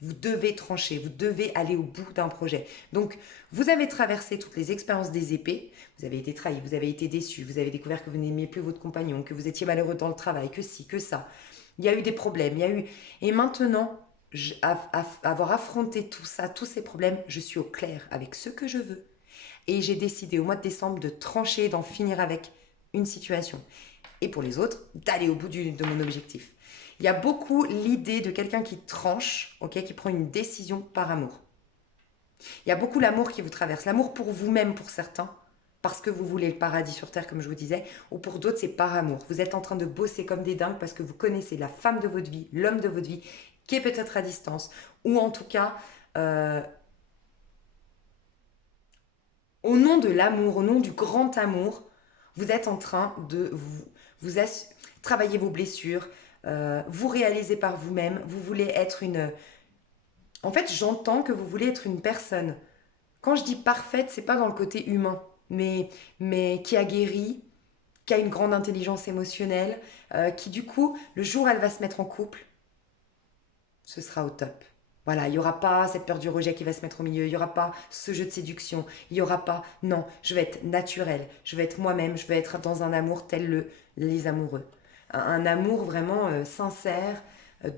Vous devez trancher, vous devez aller au bout d'un projet. Donc, vous avez traversé toutes les expériences des épées, vous avez été trahi, vous avez été déçu, vous avez découvert que vous n'aimiez plus votre compagnon, que vous étiez malheureux dans le travail, que ci, que ça. Il y a eu des problèmes, il y a eu... Et maintenant, avoir affronté tout ça, tous ces problèmes, je suis au clair avec ce que je veux. Et j'ai décidé au mois de décembre de trancher, d'en finir avec une situation. Et pour les autres, d'aller au bout de mon objectif. Il y a beaucoup l'idée de quelqu'un qui tranche, ok, qui prend une décision par amour. Il y a beaucoup l'amour qui vous traverse. L'amour pour vous-même pour certains, parce que vous voulez le paradis sur terre, comme je vous disais, ou pour d'autres, c'est par amour. Vous êtes en train de bosser comme des dingues parce que vous connaissez la femme de votre vie, l'homme de votre vie, qui est peut-être à distance, ou en tout cas, euh, au nom de l'amour, au nom du grand amour, vous êtes en train de vous travailler vos blessures, vous réaliser par vous-même, vous voulez être une... En fait, j'entends que vous voulez être une personne. Quand je dis parfaite, c'est pas dans le côté humain, mais qui a guéri, qui a une grande intelligence émotionnelle, qui du coup, le jour où elle va se mettre en couple, ce sera au top. Voilà, il n'y aura pas cette peur du rejet qui va se mettre au milieu, il n'y aura pas ce jeu de séduction, il n'y aura pas... Non, je vais être naturelle, je vais être moi-même, je vais être dans un amour tel les amoureux. Un amour vraiment sincère,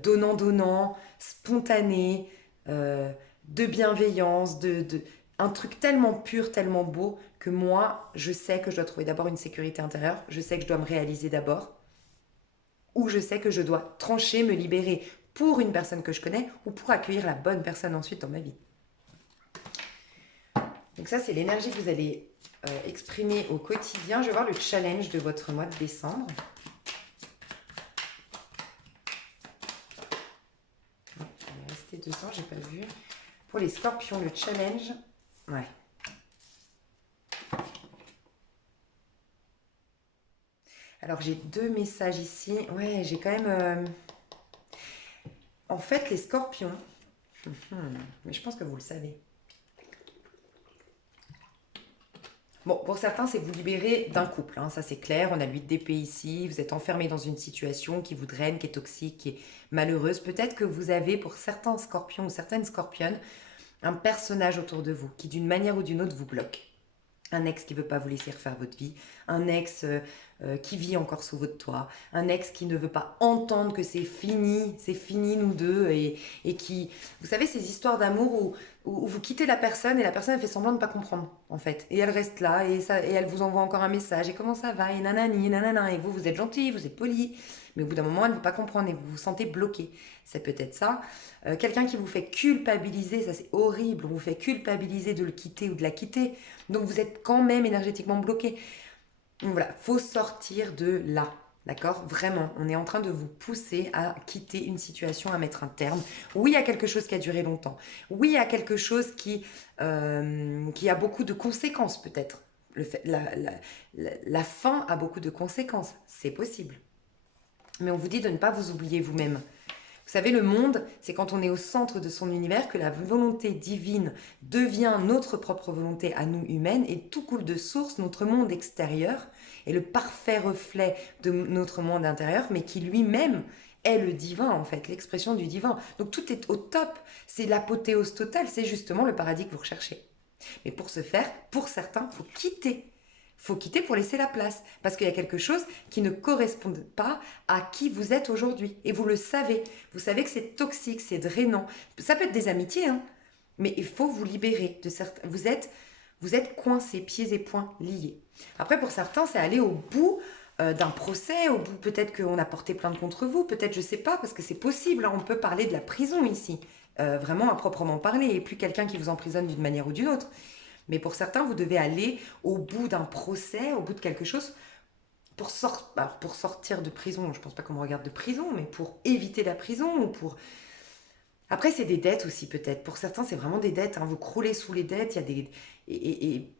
donnant-donnant, spontané, euh, de bienveillance, un truc tellement pur, tellement beau, que moi, je sais que je dois trouver d'abord une sécurité intérieure, je sais que je dois me réaliser d'abord, ou je sais que je dois trancher, me libérer pour une personne que je connais ou pour accueillir la bonne personne ensuite dans ma vie. Donc ça, c'est l'énergie que vous allez exprimer au quotidien. Je vais voir le challenge de votre mois de décembre. Il est resté 200, j'ai pas vu. Pour les scorpions, le challenge. Ouais. Alors j'ai deux messages ici. Ouais, j'ai quand même... En fait, les scorpions... mais je pense que vous le savez. Bon, pour certains, c'est vous libérer d'un couple, hein, ça c'est clair. On a 8 d'épée ici. Vous êtes enfermé dans une situation qui vous draine, qui est toxique, qui est malheureuse. Peut-être que vous avez, pour certains scorpions ou certaines scorpionnes, un personnage autour de vous qui, d'une manière ou d'une autre, vous bloque. Un ex qui ne veut pas vous laisser refaire votre vie, un ex qui vit encore sous votre toit, un ex qui ne veut pas entendre que c'est fini nous deux, et qui, vous savez, ces histoires d'amour où vous quittez la personne et la personne elle fait semblant de ne pas comprendre en fait, et elle reste là et elle vous envoie encore un message et comment ça va et nanani nanana, et vous êtes gentil, vous êtes poli, mais au bout d'un moment elle ne veut pas comprendre et vous vous sentez bloqué. C'est peut-être ça. Quelqu'un qui vous fait culpabiliser, ça c'est horrible, on vous fait culpabiliser de le quitter ou de la quitter. Donc vous êtes quand même énergétiquement bloqué. Donc voilà, faut sortir de là. D'accord? Vraiment, on est en train de vous pousser à quitter une situation, à mettre un terme. Oui, il y a quelque chose qui a duré longtemps. Oui, il y a quelque chose qui a beaucoup de conséquences peut-être. La fin a beaucoup de conséquences. C'est possible. Mais on vous dit de ne pas vous oublier vous-même. Vous savez, le monde, c'est quand on est au centre de son univers que la volonté divine devient notre propre volonté à nous humaines et tout coule de source. Notre monde extérieur est le parfait reflet de notre monde intérieur, mais qui lui-même est le divin en fait, l'expression du divin. Donc tout est au top, c'est l'apothéose totale, c'est justement le paradis que vous recherchez. Mais pour ce faire, pour certains, il faut quitter. Faut quitter pour laisser la place. Parce qu'il y a quelque chose qui ne correspond pas à qui vous êtes aujourd'hui. Et vous le savez. Vous savez que c'est toxique, c'est drainant. Ça peut être des amitiés, hein. Mais il faut vous libérer de certains. Vous êtes coincés, pieds et poings liés. Après, pour certains, c'est aller au bout d'un procès, au bout peut-être qu'on a porté plainte contre vous, peut-être je sais pas, parce que c'est possible, hein, on peut parler de la prison ici, vraiment à proprement parler, et plus quelqu'un qui vous emprisonne d'une manière ou d'une autre. Mais pour certains, vous devez aller au bout d'un procès, au bout de quelque chose, pour sortir de prison. Je ne pense pas qu'on me regarde de prison, mais pour éviter la prison ou pour... Après, c'est des dettes aussi peut-être. Pour certains, c'est vraiment des dettes, hein. Vous croulez sous les dettes, il y a des...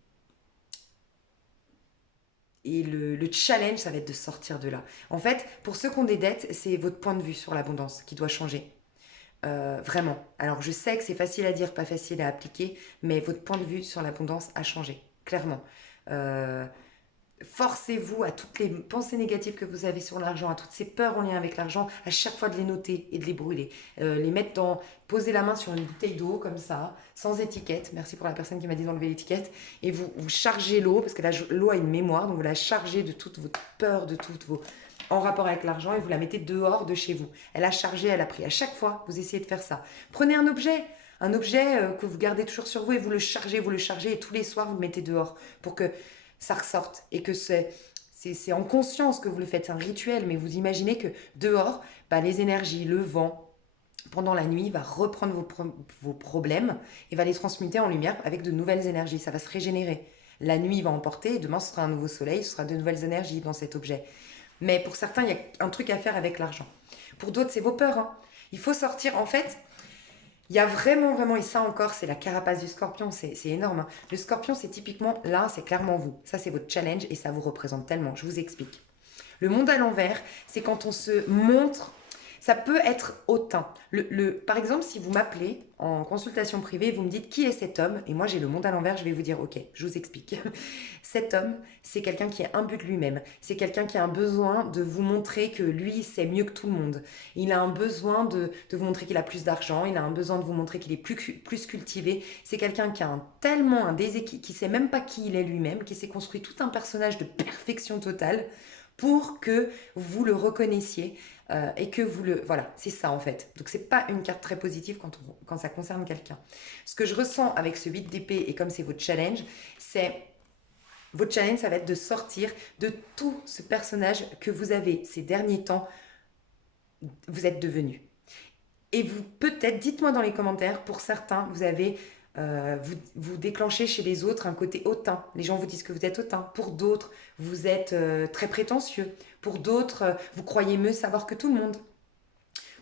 Et le challenge, ça va être de sortir de là. En fait, pour ceux qui ont des dettes, c'est votre point de vue sur l'abondance qui doit changer. Vraiment. Alors, je sais que c'est facile à dire, pas facile à appliquer, mais votre point de vue sur l'abondance a changé, clairement. Euh, Forcez-vous à toutes les pensées négatives que vous avez sur l'argent, à toutes ces peurs en lien avec l'argent, à chaque fois de les noter et de les brûler. Les mettre dans... Poser la main sur une bouteille d'eau, comme ça, sans étiquette. Merci pour la personne qui m'a dit d'enlever l'étiquette. Et vous chargez l'eau, parce que l'eau a une mémoire, donc vous la chargez de toute votre peur, de toutes vos... en rapport avec l'argent, et vous la mettez dehors de chez vous. Elle a chargé, elle a pris. À chaque fois, vous essayez de faire ça. Prenez un objet que vous gardez toujours sur vous, et vous le chargez, et tous les soirs, vous le mettez dehors, pour que ça ressorte et que c'est en conscience que vous le faites, c'est un rituel, mais vous imaginez que dehors, bah, les énergies, le vent, pendant la nuit, va reprendre vos problèmes et va les transmuter en lumière avec de nouvelles énergies, ça va se régénérer. La nuit va emporter et demain ce sera un nouveau soleil, ce sera de nouvelles énergies dans cet objet. Mais pour certains, il y a un truc à faire avec l'argent. Pour d'autres, c'est vos peurs, hein. Il faut sortir, en fait, il y a vraiment, vraiment, et ça encore, c'est la carapace du scorpion, c'est énorme, hein. Le scorpion, c'est typiquement, là, c'est clairement vous. Ça, c'est votre challenge et ça vous représente tellement. Je vous explique. Le monde à l'envers, c'est quand on se montre, ça peut être hautain. Par exemple, si vous m'appelez en consultation privée, vous me dites qui est cet homme, et moi j'ai le monde à l'envers, je vais vous dire ok, je vous explique. Cet homme, c'est quelqu'un qui est imbu de lui-même. C'est quelqu'un qui a un besoin de vous montrer que lui, c'est mieux que tout le monde. Il a un besoin de vous montrer qu'il a plus d'argent, il a un besoin de vous montrer qu'il est plus cultivé. C'est quelqu'un qui a tellement un déséquilibre, qui sait même pas qui il est lui-même, qui s'est construit tout un personnage de perfection totale pour que vous le reconnaissiez et que vous le... Voilà, c'est ça en fait. Donc c'est pas une carte très positive quand ça concerne quelqu'un. Ce que je ressens avec ce 8 d'épée, et comme c'est votre challenge, c'est... Votre challenge, ça va être de sortir de tout ce personnage que vous avez ces derniers temps, vous êtes devenu. Et vous, peut-être, dites-moi dans les commentaires, pour certains, vous avez... vous déclenchez chez les autres un côté hautain. Les gens vous disent que vous êtes hautain. Pour d'autres, vous êtes très prétentieux. Pour d'autres, vous croyez mieux savoir que tout le monde.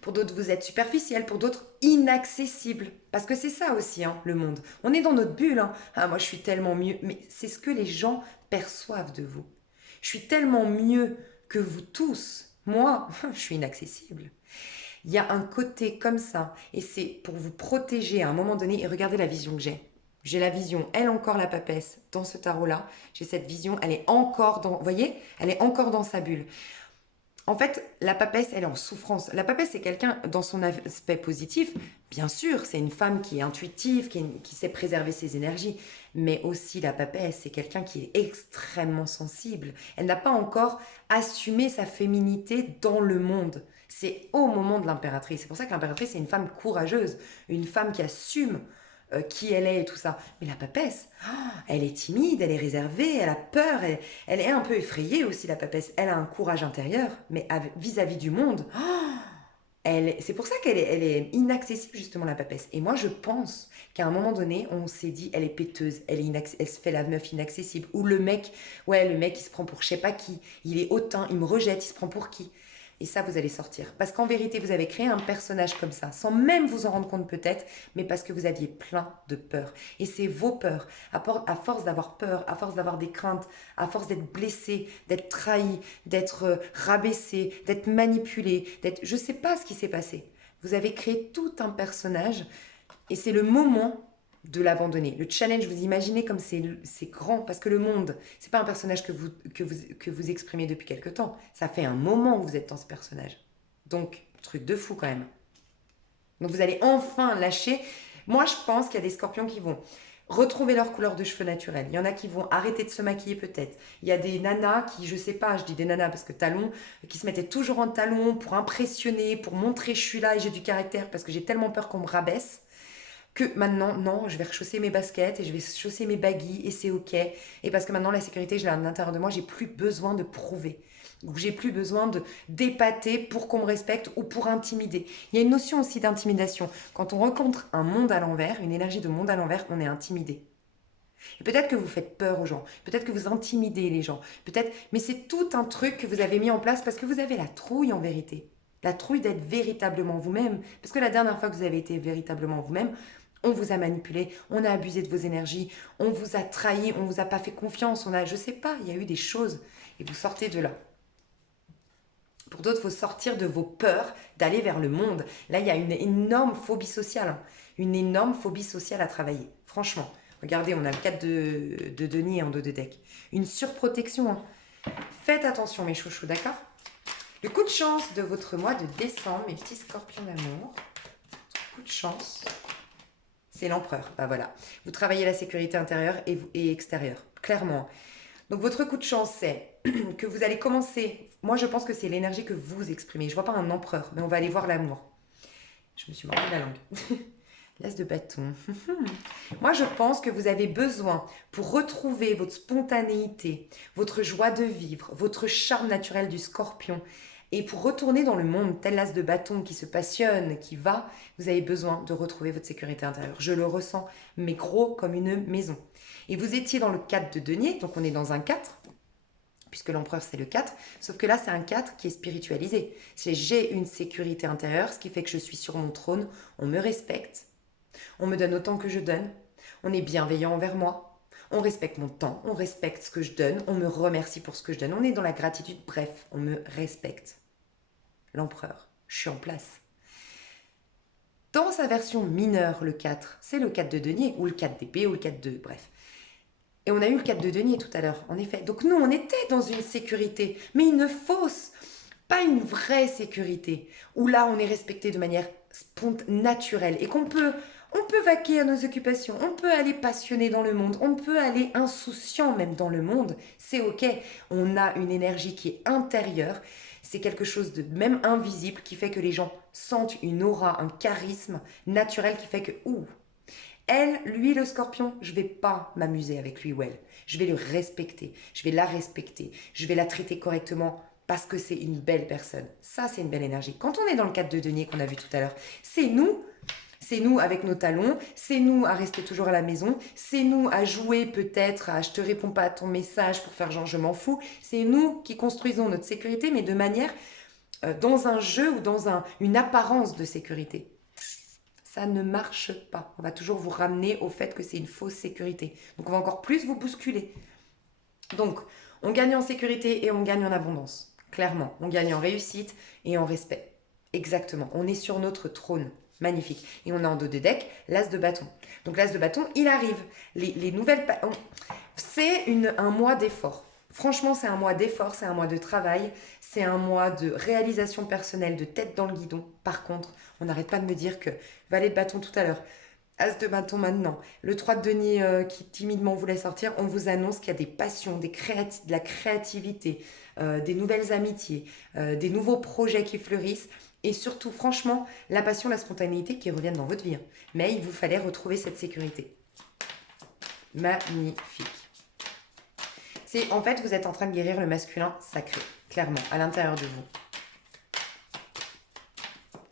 Pour d'autres, vous êtes superficiel. Pour d'autres, inaccessible. Parce que c'est ça aussi, hein, le monde. On est dans notre bulle, hein. Ah, moi, je suis tellement mieux. Mais c'est ce que les gens perçoivent de vous. Je suis tellement mieux que vous tous. Moi, je suis inaccessible. Il y a un côté comme ça, et c'est pour vous protéger à un moment donné, et regardez la vision que j'ai. J'ai la vision, elle encore la papesse, dans ce tarot-là. J'ai cette vision, elle est encore dans, vous voyez, elle est encore dans sa bulle. En fait, la papesse, elle est en souffrance. La papesse, c'est quelqu'un, dans son aspect positif, bien sûr, c'est une femme qui est intuitive, qui sait préserver ses énergies, mais aussi la papesse, c'est quelqu'un qui est extrêmement sensible. Elle n'a pas encore assumé sa féminité dans le monde. C'est au moment de l'impératrice. C'est pour ça que l'impératrice, c'est une femme courageuse, une femme qui assume qui elle est et tout ça. Mais la papesse, elle est timide, elle est réservée, elle a peur, elle est un peu effrayée aussi, la papesse. Elle a un courage intérieur, mais vis-à-vis du monde, C'est pour ça elle est inaccessible, justement, la papesse. Et moi, je pense qu'à un moment donné, on s'est dit, elle est péteuse, elle se fait la meuf inaccessible. Ou le mec, ouais, le mec, il se prend pour je sais pas qui. Il est hautain, il me rejette, il se prend pour qui. Et ça, vous allez sortir. Parce qu'en vérité, vous avez créé un personnage comme ça, sans même vous en rendre compte peut-être, mais parce que vous aviez plein de peurs. Et c'est vos peurs. À force d'avoir peur, à force d'avoir des craintes, à force d'être blessé, d'être trahi, d'être rabaissé, d'être manipulé, d'être... Je ne sais pas ce qui s'est passé. Vous avez créé tout un personnage et c'est le moment de l'abandonner. Le challenge, vous imaginez comme c'est grand, parce que le monde, c'est pas un personnage que vous exprimez depuis quelque temps. Ça fait un moment que vous êtes dans ce personnage. Donc, truc de fou quand même. Donc vous allez enfin lâcher. Moi, je pense qu'il y a des scorpions qui vont retrouver leur couleur de cheveux naturelle. Il y en a qui vont arrêter de se maquiller peut-être. Il y a des nanas qui, je sais pas, je dis des nanas parce que talons, qui se mettaient toujours en talons pour impressionner, pour montrer je suis là et j'ai du caractère parce que j'ai tellement peur qu'on me rabaisse que maintenant, non, je vais rechausser mes baskets et je vais chausser mes baguilles et c'est ok. Et parce que maintenant, la sécurité, je l'ai à l'intérieur de moi, j'ai plus besoin de prouver. Ou j'ai plus besoin de d'épater pour qu'on me respecte ou pour intimider. Il y a une notion aussi d'intimidation. Quand on rencontre un monde à l'envers, une énergie de monde à l'envers, on est intimidé. Et peut-être que vous faites peur aux gens, peut-être que vous intimidez les gens, peut-être, mais c'est tout un truc que vous avez mis en place parce que vous avez la trouille en vérité. La trouille d'être véritablement vous-même. Parce que la dernière fois que vous avez été véritablement vous-même, on vous a manipulé, on a abusé de vos énergies, on vous a trahi, on vous a pas fait confiance, je sais pas, il y a eu des choses et vous sortez de là. Pour d'autres, il faut sortir de vos peurs d'aller vers le monde. Là, il y a une énorme phobie sociale, hein. Une énorme phobie sociale à travailler. Franchement, regardez, on a le 4 de denier en dos de deck. Une surprotection, hein. Faites attention, mes chouchous, d'accord? Le coup de chance de votre mois de décembre, mes petits scorpions d'amour. Coup de chance, c'est l'empereur. Bah voilà. Vous travaillez la sécurité intérieure et extérieure. Clairement. Donc votre coup de chance, c'est que vous allez commencer. Moi, je pense que c'est l'énergie que vous exprimez. Je vois pas un empereur, mais on va aller voir l'amour. Je me suis mordu la langue. L'as de bâton. Moi, je pense que vous avez besoin, pour retrouver votre spontanéité, votre joie de vivre, votre charme naturel du scorpion, et pour retourner dans le monde, tel l'as de bâton qui se passionne, qui va, vous avez besoin de retrouver votre sécurité intérieure. Je le ressens, mais gros comme une maison. Et vous étiez dans le 4 de denier, donc on est dans un 4, puisque l'empereur c'est le 4, sauf que là c'est un 4 qui est spiritualisé. C'est j'ai une sécurité intérieure, ce qui fait que je suis sur mon trône, on me respecte, on me donne autant que je donne, on est bienveillant envers moi, on respecte mon temps, on respecte ce que je donne, on me remercie pour ce que je donne, on est dans la gratitude, bref, on me respecte. L'empereur, je suis en place. Dans sa version mineure, le 4, c'est le 4 de denier, ou le 4 d'épée, ou le 4 de... bref. Et on a eu le 4 de denier tout à l'heure, en effet. Donc nous, on était dans une sécurité, mais une fausse, pas une vraie sécurité, où là, on est respecté de manière naturelle et on peut vaquer à nos occupations, on peut aller passionné dans le monde, on peut aller insouciant même dans le monde, c'est ok. On a une énergie qui est intérieure, c'est quelque chose de même invisible qui fait que les gens sentent une aura, un charisme naturel qui fait que, ouh, elle, lui, le scorpion, je vais pas m'amuser avec lui ou elle. Je vais le respecter, je vais la respecter, je vais la traiter correctement parce que c'est une belle personne. Ça, c'est une belle énergie. Quand on est dans le 4 de denier qu'on a vu tout à l'heure, c'est nous avec nos talons, c'est nous à rester toujours à la maison, c'est nous à jouer peut-être à je te réponds pas à ton message pour faire genre je m'en fous, c'est nous qui construisons notre sécurité mais de manière dans un jeu ou dans une apparence de sécurité. Ça ne marche pas. On va toujours vous ramener au fait que c'est une fausse sécurité. Donc on va encore plus vous bousculer. Donc on gagne en sécurité et on gagne en abondance. Clairement, on gagne en réussite et en respect. Exactement. On est sur notre trône. Magnifique. Et on a en dos de deck l'as de bâton. Donc l'as de bâton, il arrive. Les nouvelles... C'est un mois d'effort. Franchement, c'est un mois d'effort, c'est un mois de travail, c'est un mois de réalisation personnelle, de tête dans le guidon. Par contre, on n'arrête pas de me dire que valet de bâton tout à l'heure, as de bâton maintenant, le 3 de denier qui timidement voulait sortir, on vous annonce qu'il y a des passions, de la créativité, des nouvelles amitiés, des nouveaux projets qui fleurissent. Et surtout, franchement, la passion, la spontanéité qui reviennent dans votre vie. Mais il vous fallait retrouver cette sécurité. Magnifique. En fait, vous êtes en train de guérir le masculin sacré, clairement, à l'intérieur de vous.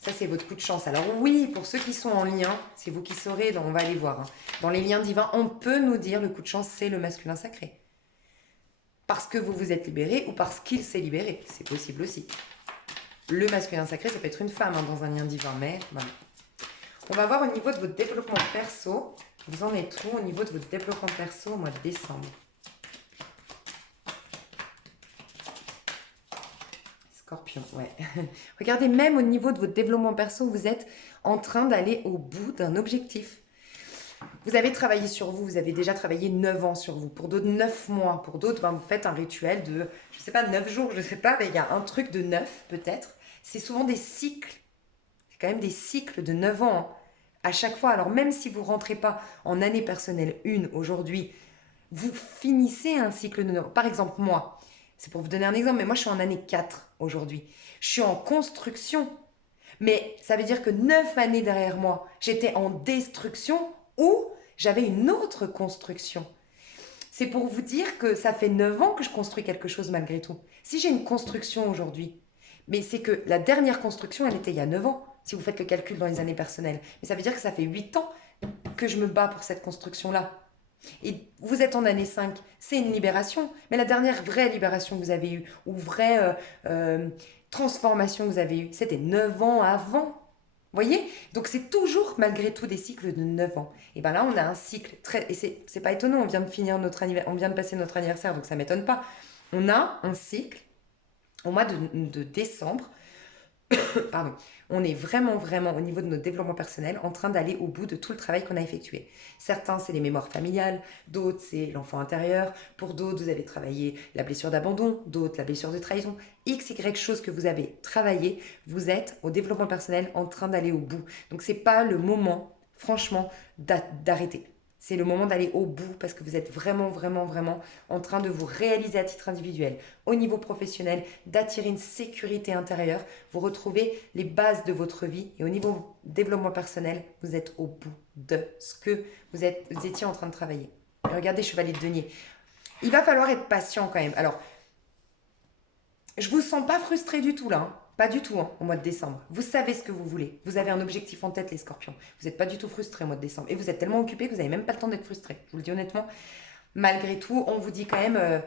Ça, c'est votre coup de chance. Alors oui, pour ceux qui sont en lien, c'est vous qui saurez, donc on va aller voir. Hein. Dans les liens divins, on peut nous dire le coup de chance, c'est le masculin sacré. Parce que vous vous êtes libéré ou parce qu'il s'est libéré. C'est possible aussi. Le masculin sacré, ça peut être une femme hein, dans un lien divin, mais voilà. On va voir au niveau de votre développement perso. Vous en êtes où au niveau de votre développement perso au mois de décembre? Scorpion, ouais. Regardez, même au niveau de votre développement perso, vous êtes en train d'aller au bout d'un objectif. Vous avez travaillé sur vous, vous avez déjà travaillé 9 ans sur vous. Pour d'autres, 9 mois. Pour d'autres, ben, vous faites un rituel de, je ne sais pas, 9 jours, je ne sais pas, mais il y a un truc de 9 peut-être. C'est souvent des cycles. C'est quand même des cycles de 9 ans. Hein. À chaque fois, alors même si vous ne rentrez pas en année personnelle 1 aujourd'hui, vous finissez un cycle de 9 ans. Par exemple, moi, c'est pour vous donner un exemple, mais moi je suis en année 4 aujourd'hui. Je suis en construction. Mais ça veut dire que 9 années derrière moi, j'étais en destruction ou j'avais une autre construction. C'est pour vous dire que ça fait 9 ans que je construis quelque chose malgré tout. Si j'ai une construction aujourd'hui, mais c'est que la dernière construction, elle était il y a 9 ans, si vous faites le calcul dans les années personnelles. Mais ça veut dire que ça fait 8 ans que je me bats pour cette construction-là. Et vous êtes en année 5, c'est une libération. Mais la dernière vraie libération que vous avez eue, ou vraie transformation que vous avez eue, c'était 9 ans avant. Voyez? Donc c'est toujours malgré tout des cycles de 9 ans. Et bien là, on a un cycle très... Et c'est pas étonnant, on vient de finir notre anniversaire, on vient de passer notre anniversaire, donc ça m'étonne pas. On a un cycle au mois de décembre. Pardon, on est vraiment, vraiment au niveau de notre développement personnel en train d'aller au bout de tout le travail qu'on a effectué. Certains, c'est les mémoires familiales, d'autres, c'est l'enfant intérieur, pour d'autres, vous avez travaillé la blessure d'abandon, d'autres, la blessure de trahison. X, Y chose que vous avez travaillé, vous êtes au développement personnel en train d'aller au bout. Donc, c'est pas le moment, franchement, d'arrêter. C'est le moment d'aller au bout parce que vous êtes vraiment, vraiment, vraiment en train de vous réaliser à titre individuel, au niveau professionnel, d'attirer une sécurité intérieure. Vous retrouvez les bases de votre vie et au niveau développement personnel, vous êtes au bout de ce que vous étiez en train de travailler. Et regardez, Chevalier de Denier. Il va falloir être patient quand même. Alors, je vous sens pas frustré du tout là. Hein. Pas du tout, hein, au mois de décembre. Vous savez ce que vous voulez. Vous avez un objectif en tête, les scorpions. Vous n'êtes pas du tout frustré au mois de décembre. Et vous êtes tellement occupé que vous n'avez même pas le temps d'être frustré. Je vous le dis honnêtement. Malgré tout, on vous dit quand même,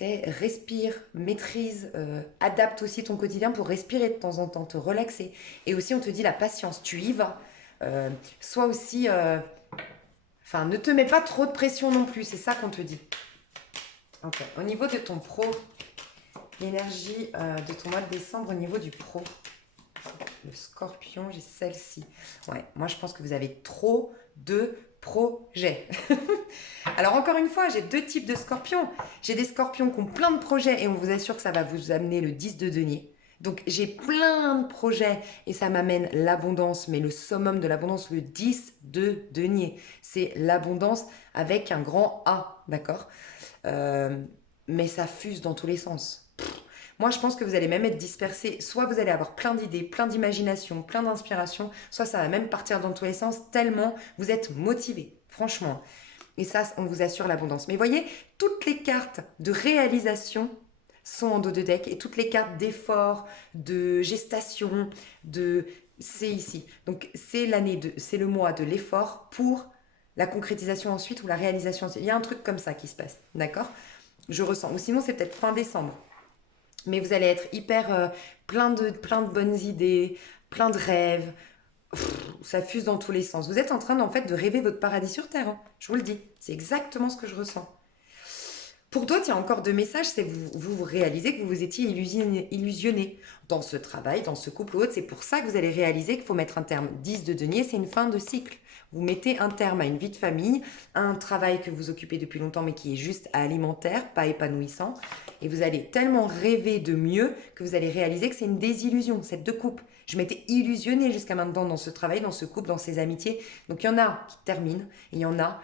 respire, maîtrise, adapte aussi ton quotidien pour respirer de temps en temps, te relaxer. Et aussi, on te dit la patience. Tu y vas. Sois aussi... Enfin, ne te mets pas trop de pression non plus. C'est ça qu'on te dit. Ok. Au niveau de ton pro... L'énergie de ton mois de décembre au niveau du pro. Le scorpion, j'ai celle-ci. Ouais, moi je pense que vous avez trop de projets. Alors encore une fois, j'ai deux types de scorpions. J'ai des scorpions qui ont plein de projets et on vous assure que ça va vous amener le 10 de denier. Donc j'ai plein de projets et ça m'amène l'abondance, mais le summum de l'abondance, le 10 de denier. C'est l'abondance avec un grand A, d'accord mais ça fuse dans tous les sens. Moi, je pense que vous allez même être dispersé. Soit vous allez avoir plein d'idées, plein d'imagination, plein d'inspiration, soit ça va même partir dans tous les sens tellement vous êtes motivé, franchement. Et ça, on vous assure l'abondance. Mais voyez, toutes les cartes de réalisation sont en dos de deck et toutes les cartes d'effort, de gestation, c'est ici. Donc, c'est le mois de l'effort pour la concrétisation ensuite ou la réalisation ensuite. Il y a un truc comme ça qui se passe, d'accord? Je ressens. Ou sinon, c'est peut-être fin décembre. Mais vous allez être hyper plein de bonnes idées, plein de rêves. Ça fuse dans tous les sens. Vous êtes en train en fait de rêver votre paradis sur Terre. Hein. Je vous le dis. C'est exactement ce que je ressens. Pour d'autres, il y a encore deux messages. C'est vous réalisez que vous vous étiez illusionné dans ce travail, dans ce couple ou autre. C'est pour ça que vous allez réaliser qu'il faut mettre un terme. 10 de denier, c'est une fin de cycle. Vous mettez un terme à une vie de famille, à un travail que vous occupez depuis longtemps mais qui est juste alimentaire, pas épanouissant. Et vous allez tellement rêver de mieux que vous allez réaliser que c'est une désillusion, cette de couple. Je m'étais illusionnée jusqu'à maintenant dans ce travail, dans ce couple, dans ces amitiés. Donc il y en a qui terminent et il y en a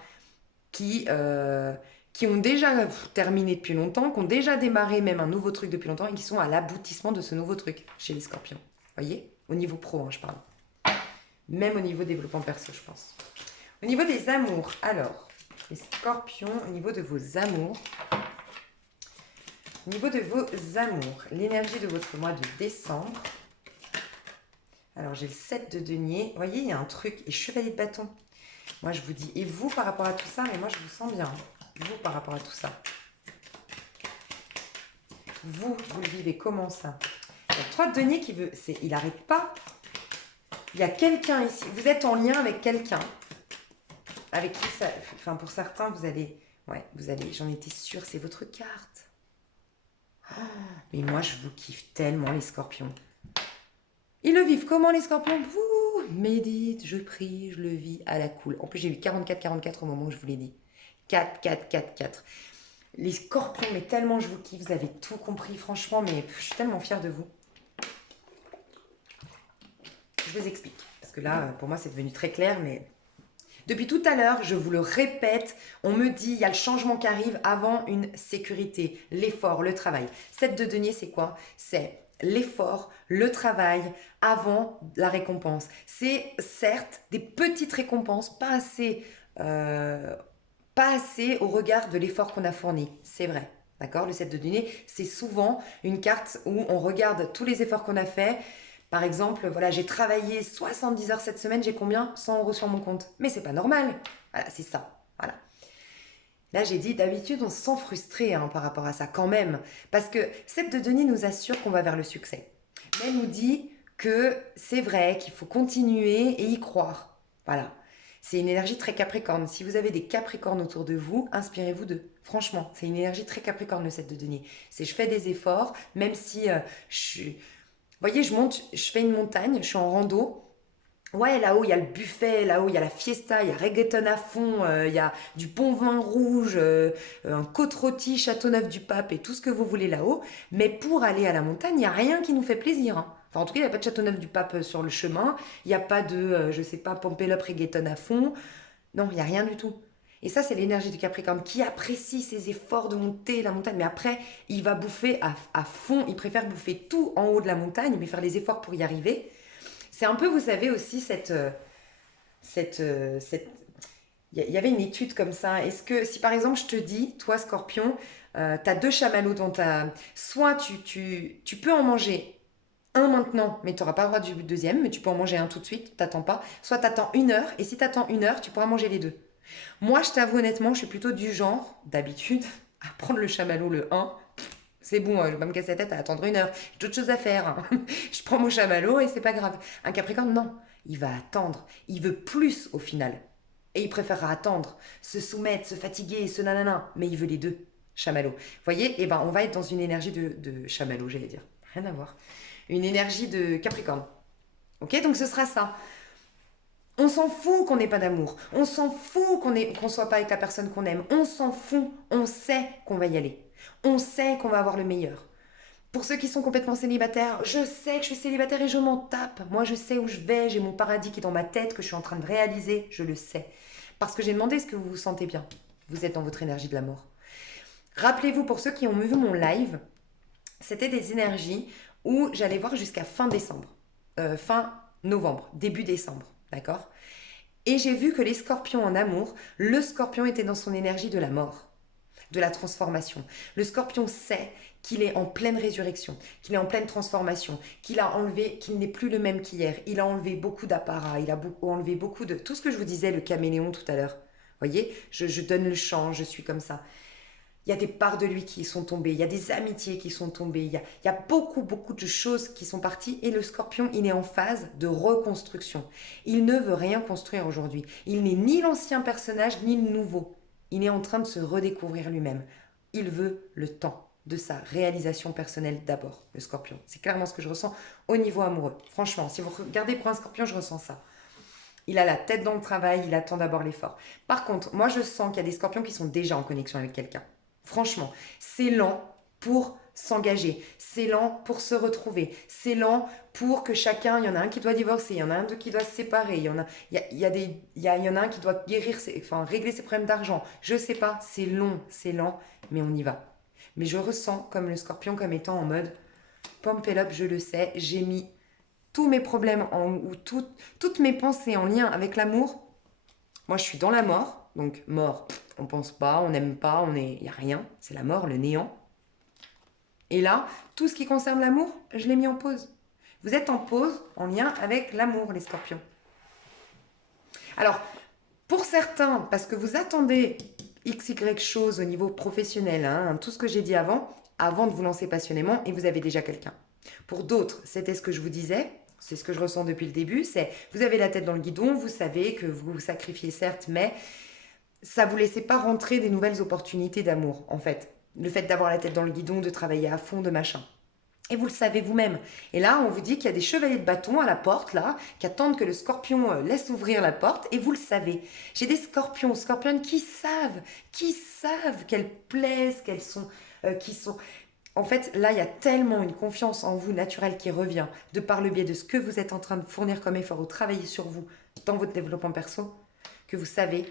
qui ont déjà terminé depuis longtemps, qui ont déjà démarré même un nouveau truc depuis longtemps et qui sont à l'aboutissement de ce nouveau truc chez les scorpions. Voyez? Au niveau pro, hein, je parle. Même au niveau développement perso, je pense. Au niveau des amours, alors, les scorpions, au niveau de vos amours, l'énergie de votre mois de décembre, Alors, j'ai le 7 de denier. Vous voyez, il y a un truc. Et chevalier de bâton. Moi, je vous dis, et vous par rapport à tout ça, mais moi, je vous sens bien. Vous par rapport à tout ça. Vous le vivez comment ça? Il y a 3 de denier qui veut... Il n'arrête pas. Il y a quelqu'un ici. Vous êtes en lien avec quelqu'un. Avec qui ça... Enfin, pour certains, vous allez... Ouais, vous allez... J'en étais sûre, c'est votre carte. Oh, mais moi, je vous kiffe tellement, les scorpions. Ils le vivent comment, les scorpions? Vous médite, je prie, je le vis à la cool. En plus, j'ai eu 44-44 au moment où je vous l'ai dit. 4, 4, 4, 4. Les scorpions, mais tellement je vous kiffe, vous avez tout compris, franchement, mais je suis tellement fière de vous. Je vous explique, parce que là, pour moi, c'est devenu très clair, mais... Depuis tout à l'heure, je vous le répète, on me dit, il y a le changement qui arrive avant une sécurité, l'effort, le travail. 7 de denier, c'est quoi? C'est l'effort, le travail avant la récompense. C'est certes des petites récompenses, pas assez au regard de l'effort qu'on a fourni. C'est vrai. D'accord? Le 7 de denier, c'est souvent une carte où on regarde tous les efforts qu'on a faits. Par exemple, voilà, j'ai travaillé 70 heures cette semaine, j'ai combien? 100 € sur mon compte. Mais c'est pas normal. Voilà, c'est ça. Voilà. Là, j'ai dit, d'habitude, on se sent frustré par rapport à ça, quand même. Parce que 7 de denier nous assure qu'on va vers le succès. Mais elle nous dit que c'est vrai, qu'il faut continuer et y croire. Voilà. C'est une énergie très capricorne. Si vous avez des capricornes autour de vous, inspirez-vous d'eux. Franchement, c'est une énergie très capricorne, le 7 de denier. C'est je fais des efforts, même si je suis... Vous voyez, je fais une montagne, je suis en rando. Ouais, là-haut, il y a le buffet, là-haut, il y a la fiesta, il y a reggaeton à fond, il y a du bon vin rouge, un côte rôti, Châteauneuf-du-Pape et tout ce que vous voulez là-haut. Mais pour aller à la montagne, il n'y a rien qui nous fait plaisir, hein. Enfin, en tout cas, il n'y a pas de Châteauneuf-du-Pape sur le chemin. Il n'y a pas de, je sais pas, Pompélope reggaeton à fond. Non, il n'y a rien du tout. Et ça, c'est l'énergie du Capricorne qui apprécie ses efforts de monter la montagne. Mais après, il va bouffer à fond. Il préfère bouffer tout en haut de la montagne, mais faire les efforts pour y arriver. C'est un peu, vous savez, aussi il y avait une étude comme ça. Est-ce que, si par exemple, je te dis, toi, Scorpion, tu as 2 chamallows dans ta... Soit tu peux en manger un maintenant, mais tu n'auras pas le droit du deuxième, mais tu peux en manger un tout de suite, t'attends pas. Soit tu attends 1 heure, et si tu attends 1 heure, tu pourras manger les deux. Moi, je t'avoue honnêtement, je suis plutôt du genre, d'habitude, à prendre le chamallow le un. C'est bon, je vais pas me casser la tête à attendre 1 heure. J'ai d'autres choses à faire, hein. Je prends mon chamallow et c'est pas grave. Un Capricorne, non. Il va attendre. Il veut plus au final. Et il préférera attendre, se soumettre, se fatiguer, se nanana. Mais il veut les deux. Chamallow. Vous voyez, eh ben, on va être dans une énergie de chamallow, j'allais dire. Rien à voir. Une énergie de Capricorne. Ok, donc ce sera ça. On s'en fout qu'on n'ait pas d'amour. On s'en fout qu'on soit pas avec la personne qu'on aime. On s'en fout. On sait qu'on va y aller. On sait qu'on va avoir le meilleur. Pour ceux qui sont complètement célibataires, je sais que je suis célibataire et je m'en tape. Moi, je sais où je vais. J'ai mon paradis qui est dans ma tête, que je suis en train de réaliser. Je le sais. Parce que j'ai demandé ce que vous vous sentez bien. Vous êtes dans votre énergie de l'amour. Rappelez-vous, pour ceux qui ont vu mon live, c'était des énergies où j'allais voir jusqu'à fin décembre. Fin novembre, début décembre. D'accord? Et j'ai vu que les scorpions en amour, le scorpion était dans son énergie de la mort, de la transformation. Le scorpion sait qu'il est en pleine résurrection, qu'il est en pleine transformation, qu'il n'est plus le même qu'hier. Il a enlevé beaucoup d'apparat, il a enlevé beaucoup de... Tout ce que je vous disais, le caméléon tout à l'heure. Vous voyez, je donne le champ, je suis comme ça. Il y a des parts de lui qui sont tombées, il y a des amitiés qui sont tombées, il y a beaucoup, beaucoup de choses qui sont parties et le scorpion, il est en phase de reconstruction. Il ne veut rien construire aujourd'hui. Il n'est ni l'ancien personnage, ni le nouveau. Il est en train de se redécouvrir lui-même. Il veut le temps de sa réalisation personnelle d'abord, le scorpion. C'est clairement ce que je ressens au niveau amoureux. Franchement, si vous regardez pour un scorpion, je ressens ça. Il a la tête dans le travail, il attend d'abord l'effort. Par contre, moi je sens qu'il y a des scorpions qui sont déjà en connexion avec quelqu'un. Franchement, c'est lent pour s'engager, c'est lent pour se retrouver, c'est lent pour que chacun, il y en a un qui doit divorcer, il y en a un qui doit se séparer, il y en a un qui doit régler ses problèmes d'argent. Je sais pas, c'est long, c'est lent, mais on y va. Mais je ressens comme le scorpion comme étant en mode Pompélope, je le sais, j'ai mis tous mes problèmes ou toutes mes pensées en lien avec l'amour. Moi, je suis dans la mort, donc mort, on pense pas, on n'aime pas, il n'y a rien, c'est la mort, le néant. Et là, tout ce qui concerne l'amour, je l'ai mis en pause. Vous êtes en pause, en lien avec l'amour, les scorpions. Alors, pour certains, parce que vous attendez XY chose au niveau professionnel, hein, tout ce que j'ai dit avant de vous lancer passionnément, et vous avez déjà quelqu'un. Pour d'autres, c'était ce que je vous disais, c'est ce que je ressens depuis le début, c'est vous avez la tête dans le guidon, vous savez que vous vous sacrifiez certes, mais ça ne vous laissait pas rentrer des nouvelles opportunités d'amour, en fait. Le fait d'avoir la tête dans le guidon, de travailler à fond, de machin. Et vous le savez vous-même. Et là, on vous dit qu'il y a des chevaliers de bâton à la porte, là, qui attendent que le scorpion laisse ouvrir la porte, et vous le savez. J'ai des scorpionnes qui savent qu'elles plaisent, qu'elles sont, qui sont... En fait, là, il y a tellement une confiance en vous naturelle qui revient, de par le biais de ce que vous êtes en train de fournir comme effort ou travailler sur vous dans votre développement perso, que vous savez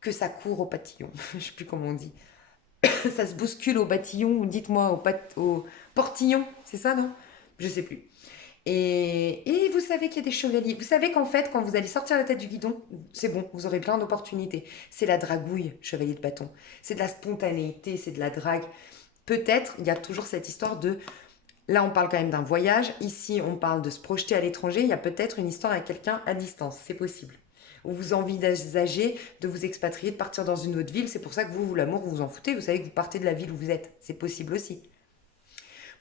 que ça court au patillon. Je ne sais plus comment on dit. Ça se bouscule au bâtillon, ou dites-moi au portillon, c'est ça, non? Je sais plus. Et vous savez qu'il y a des chevaliers. Vous savez qu'en fait, quand vous allez sortir la tête du guidon, c'est bon, vous aurez plein d'opportunités. C'est la dragouille, chevalier de bâton. C'est de la spontanéité, c'est de la drague. Peut-être, il y a toujours cette histoire de... Là, on parle quand même d'un voyage. Ici, on parle de se projeter à l'étranger. Il y a peut-être une histoire avec quelqu'un à distance. C'est possible. Ou vous envisagez de vous expatrier, de partir dans une autre ville. C'est pour ça que vous, l'amour, vous vous en foutez. Vous savez que vous partez de la ville où vous êtes. C'est possible aussi.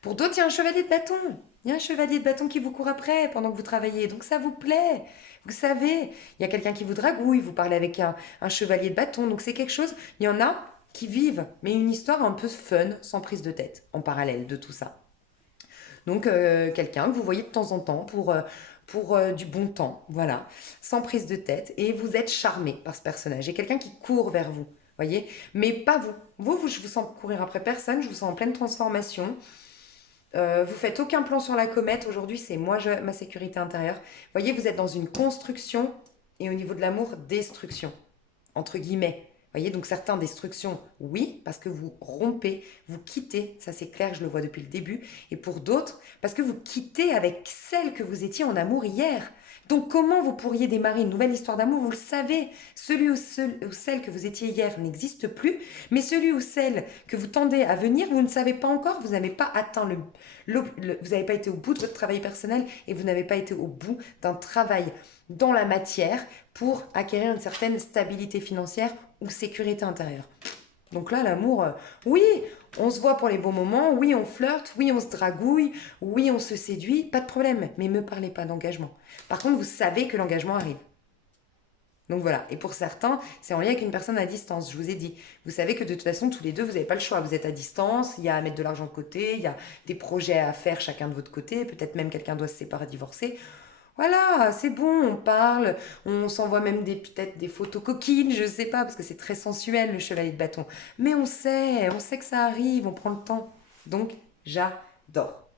Pour d'autres, il y a un chevalier de bâton. Il y a un chevalier de bâton qui vous court après pendant que vous travaillez. Donc ça vous plaît. Vous savez, il y a quelqu'un qui vous dragouille. Vous parlez avec un chevalier de bâton. Donc c'est quelque chose. Il y en a qui vivent, mais une histoire un peu fun, sans prise de tête, en parallèle de tout ça. Donc quelqu'un que vous voyez de temps en temps pour du bon temps, voilà, sans prise de tête, et vous êtes charmé par ce personnage. Et quelqu'un qui court vers vous, voyez, mais pas vous. Vous, je vous sens courir après personne, je vous sens en pleine transformation. Vous faites aucun plan sur la comète. Aujourd'hui, c'est moi, ma sécurité intérieure. Voyez, vous êtes dans une construction et au niveau de l'amour, destruction, entre guillemets. Voyez, donc certains destructions, oui, parce que vous rompez, vous quittez, ça c'est clair, je le vois depuis le début. Et pour d'autres, parce que vous quittez avec celle que vous étiez en amour hier. Donc comment vous pourriez démarrer une nouvelle histoire d'amour? Vous le savez, celui ou celle que vous étiez hier n'existe plus, mais celui ou celle que vous tendez à venir, vous ne savez pas encore, vous n'avez pas atteint vous n'avez pas été au bout de votre travail personnel et vous n'avez pas été au bout d'un travail dans la matière pour acquérir une certaine stabilité financière ou sécurité intérieure. Donc là, l'amour, oui, on se voit pour les bons moments, oui, on flirte, oui, on se dragouille, oui, on se séduit, pas de problème, mais ne me parlez pas d'engagement. Par contre, vous savez que l'engagement arrive. Donc voilà, et pour certains, c'est en lien avec une personne à distance, je vous ai dit. Vous savez que de toute façon, tous les deux, vous n'avez pas le choix. Vous êtes à distance, il y a à mettre de l'argent de côté, il y a des projets à faire chacun de votre côté, peut-être même quelqu'un doit se séparer, divorcer. Voilà, c'est bon, on parle, on s'envoie même peut-être des photos coquines, je sais pas, parce que c'est très sensuel le chevalier de bâton. Mais on sait que ça arrive, on prend le temps. Donc, j'adore.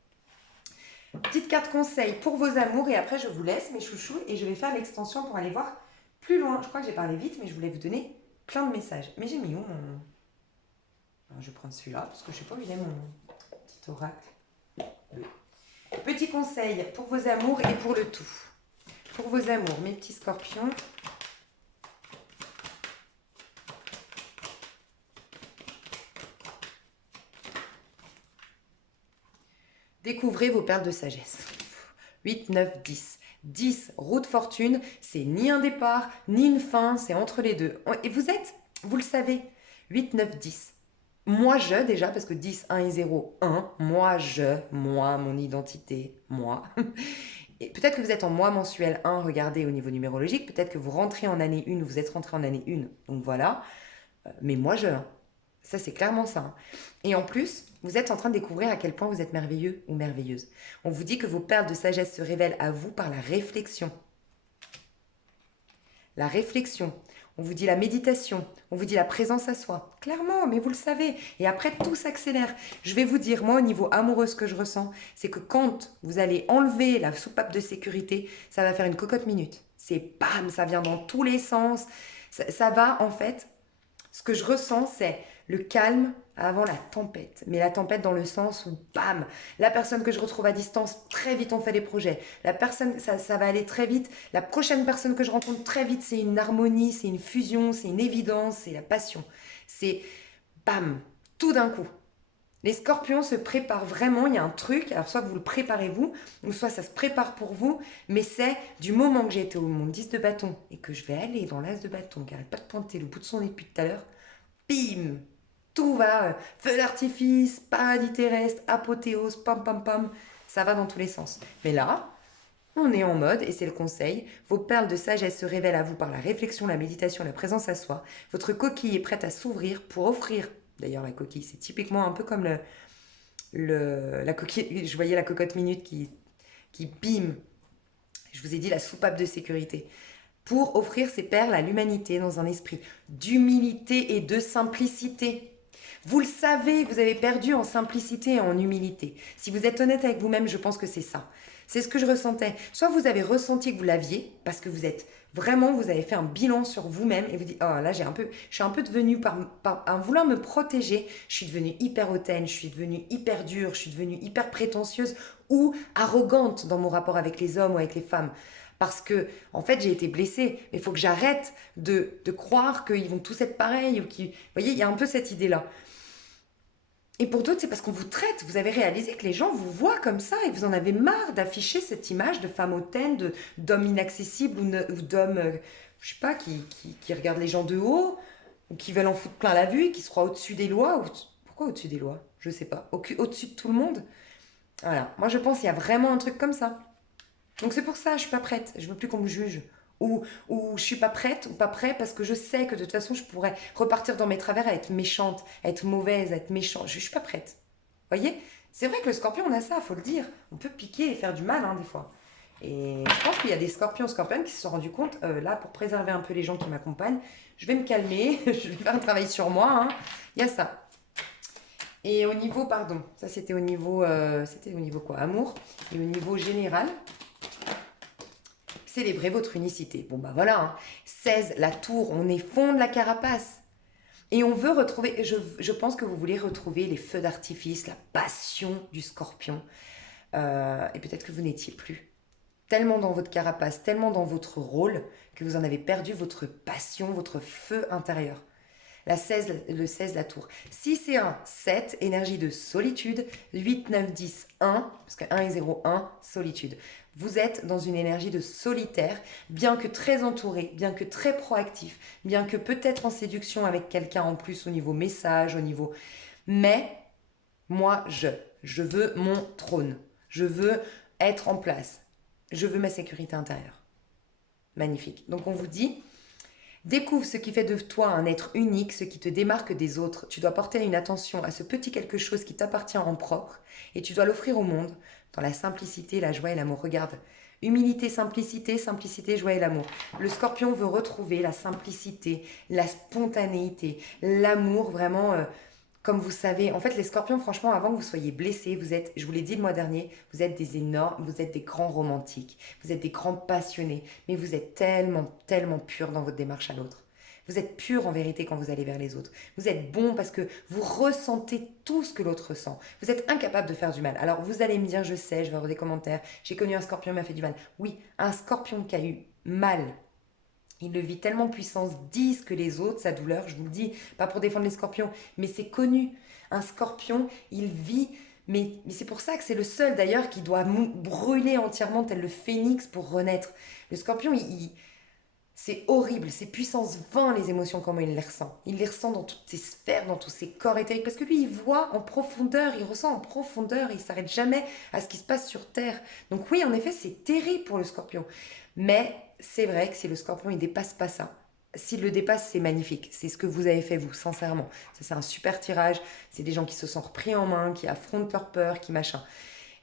Petite carte conseil pour vos amours et après je vous laisse mes chouchous et je vais faire l'extension pour aller voir plus loin. Je crois que j'ai parlé vite, mais je voulais vous donner plein de messages. Mais j'ai mis où mon... Alors, je vais prendre celui-là parce que je sais pas où il est mon petit oracle. Petit conseil pour vos amours et pour le tout. Pour vos amours, mes petits scorpions. Découvrez vos perles de sagesse. 8, 9, 10. 10, roue de fortune, c'est ni un départ, ni une fin, c'est entre les deux. Et vous le savez, 8, 9, 10. Moi, déjà, parce que 10, 1 et 0, 1. Moi, mon identité, moi. Et peut-être que vous êtes en mois mensuel 1, regardez au niveau numérologique. Peut-être que vous rentrez en année 1, vous êtes rentré en année 1. Donc voilà. Mais moi, ça, c'est clairement ça. Et en plus, vous êtes en train de découvrir à quel point vous êtes merveilleux ou merveilleuse. On vous dit que vos perles de sagesse se révèlent à vous par la réflexion. La réflexion. On vous dit la méditation, on vous dit la présence à soi. Clairement, mais vous le savez. Et après, tout s'accélère. Je vais vous dire, moi, au niveau amoureux, ce que je ressens, c'est que quand vous allez enlever la soupape de sécurité, ça va faire une cocotte minute. C'est bam, ça vient dans tous les sens. Ça va, en fait, ce que je ressens, c'est le calme avant la tempête. Mais la tempête dans le sens où, bam, la personne que je retrouve à distance, très vite on fait des projets. La personne, ça va aller très vite. La prochaine personne que je rencontre très vite, c'est une harmonie, c'est une fusion, c'est une évidence, c'est la passion. C'est, bam, tout d'un coup. Les scorpions se préparent vraiment, il y a un truc, alors soit vous le préparez vous, ou soit ça se prépare pour vous, mais c'est du moment que j'ai été au mon 10 de bâton et que je vais aller dans l'as de bâton, qui arrête pas de pointer le bout de son nez depuis tout à l'heure, bim, tout va, feu d'artifice, paradis terrestre, apothéose, pam pam pam, ça va dans tous les sens. Mais là, on est en mode, et c'est le conseil, vos perles de sagesse se révèlent à vous par la réflexion, la méditation, la présence à soi. Votre coquille est prête à s'ouvrir pour offrir. D'ailleurs, la coquille, c'est typiquement un peu comme la coquille. Je voyais la cocotte minute qui bim. Je vous ai dit la soupape de sécurité. Pour offrir ses perles à l'humanité dans un esprit d'humilité et de simplicité. Vous le savez, vous avez perdu en simplicité et en humilité. Si vous êtes honnête avec vous-même, je pense que c'est ça. C'est ce que je ressentais. Soit vous avez ressenti que vous l'aviez, parce que vous êtes vraiment, vous avez fait un bilan sur vous-même et vous dites, oh là, je suis un peu devenue, à vouloir me protéger, je suis devenue hyper hautaine, je suis devenue hyper dure, je suis devenue hyper prétentieuse ou arrogante dans mon rapport avec les hommes ou avec les femmes. Parce que, en fait, j'ai été blessée. Mais il faut que j'arrête de croire qu'ils vont tous être pareils. Vous voyez, il y a un peu cette idée-là. Et pour d'autres, c'est parce qu'on vous traite. Vous avez réalisé que les gens vous voient comme ça et vous en avez marre d'afficher cette image de femme hautaine, d'homme inaccessible ou d'homme, je sais pas, qui regarde les gens de haut ou qui veulent en foutre plein la vue et qui se croient au-dessus des lois. Pourquoi au-dessus des lois? Je sais pas. Au-dessus de tout le monde. Voilà. Moi, je pense qu'il y a vraiment un truc comme ça. Donc c'est pour ça, je suis pas prête. Je veux plus qu'on me juge. Ou je suis pas prête ou pas prêt parce que je sais que de toute façon je pourrais repartir dans mes travers à être méchante, à être mauvaise, à être méchante. Je suis pas prête. Vous voyez? C'est vrai que le scorpion, on a ça, faut le dire. On peut piquer et faire du mal, hein, des fois. Et je pense qu'il y a des scorpions qui se sont rendus compte, là, pour préserver un peu les gens qui m'accompagnent, je vais me calmer, je vais faire un travail sur moi. Hein. Il y a ça. Et au niveau, pardon, ça c'était au niveau quoi? Amour. Et au niveau général, célébrez votre unicité. Bon bah voilà, hein. 16, la tour, on est fond de la carapace. Et on veut retrouver, je pense que vous voulez retrouver les feux d'artifice, la passion du scorpion. Et peut-être que vous n'étiez plus. Tellement dans votre carapace, tellement dans votre rôle, que vous en avez perdu votre passion, votre feu intérieur. Le 16, la tour. 6 et 1, 7, énergie de solitude. 8, 9, 10, 1, parce que 1 et 0, 1, solitude. Vous êtes dans une énergie de solitaire, bien que très entouré, bien que très proactif, bien que peut-être en séduction avec quelqu'un en plus au niveau message, au niveau... Mais moi, je veux mon trône. Je veux être en place. Je veux ma sécurité intérieure. Magnifique. Donc on vous dit, découvre ce qui fait de toi un être unique, ce qui te démarque des autres. Tu dois porter une attention à ce petit quelque chose qui t'appartient en propre et tu dois l'offrir au monde dans la simplicité, la joie et l'amour. Regarde, humilité, simplicité, joie et l'amour. Le scorpion veut retrouver la simplicité, la spontanéité, l'amour vraiment... comme vous savez, en fait, les scorpions, franchement, avant que vous soyez blessés, vous êtes, je vous l'ai dit le mois dernier, vous êtes des énormes, vous êtes des grands romantiques, vous êtes des grands passionnés, mais vous êtes tellement, tellement purs dans votre démarche à l'autre. Vous êtes purs en vérité quand vous allez vers les autres. Vous êtes bons parce que vous ressentez tout ce que l'autre ressent. Vous êtes incapable de faire du mal. Alors vous allez me dire, je sais, je vais avoir des commentaires, j'ai connu un scorpion qui m'a fait du mal. Oui, un scorpion qui a eu mal, il le vit tellement puissance 10 que les autres, sa douleur, je vous le dis, pas pour défendre les scorpions, mais c'est connu. Un scorpion, il vit, mais c'est pour ça que c'est le seul d'ailleurs qui doit brûler entièrement tel le phénix pour renaître. Le scorpion, c'est horrible, c'est puissance 20 les émotions, comment il les ressent. Il les ressent dans toutes ses sphères, dans tous ses corps éthériques, parce que lui, il voit en profondeur, il ressent en profondeur, il s'arrête jamais à ce qui se passe sur Terre. Donc oui, en effet, c'est terrible pour le scorpion. Mais c'est vrai que si le scorpion, il dépasse pas ça, s'il le dépasse, c'est magnifique. C'est ce que vous avez fait, vous, sincèrement. Ça, c'est un super tirage. C'est des gens qui se sont repris en main, qui affrontent leur peur, qui machin.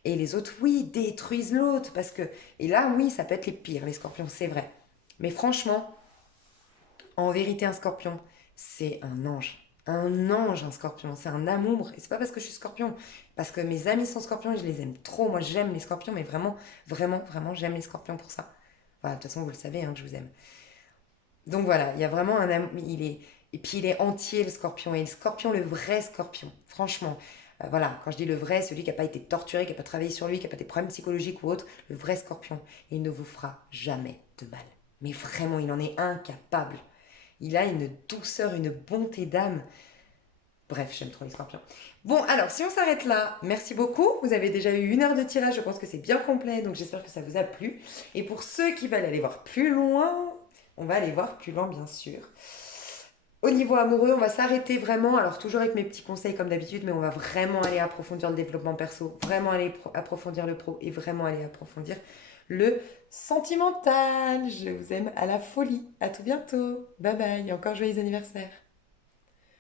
Et les autres, oui, détruisent l'autre, parce que... Et là, oui, ça peut être les pires, les scorpions, c'est vrai. Mais franchement, en vérité, un scorpion, c'est un ange. Un ange, un scorpion. C'est un amour. Et c'est pas parce que je suis scorpion. Parce que mes amis sont scorpions et je les aime trop. Moi, j'aime les scorpions, mais vraiment, vraiment, vraiment, j'aime les scorpions pour ça. Voilà, de toute façon, vous le savez, hein, que je vous aime. Donc voilà, il y a vraiment un amour. Et puis, il est entier, le scorpion. Et le scorpion, le vrai scorpion, franchement. Voilà, quand je dis le vrai, celui qui n'a pas été torturé, qui n'a pas travaillé sur lui, qui n'a pas des problèmes psychologiques ou autres, le vrai scorpion, il ne vous fera jamais de mal. Mais vraiment, il en est incapable. Il a une douceur, une bonté d'âme. Bref, j'aime trop les scorpions. Bon, alors, si on s'arrête là, merci beaucoup. Vous avez déjà eu 1 heure de tirage, je pense que c'est bien complet, donc j'espère que ça vous a plu. Et pour ceux qui veulent aller voir plus loin, on va aller voir plus loin, bien sûr. Au niveau amoureux, on va s'arrêter vraiment, alors toujours avec mes petits conseils comme d'habitude, mais on va vraiment aller approfondir le développement perso, vraiment aller approfondir le pro et vraiment aller approfondir le sentimental. Je vous aime à la folie. À tout bientôt. Bye bye et encore joyeux anniversaire.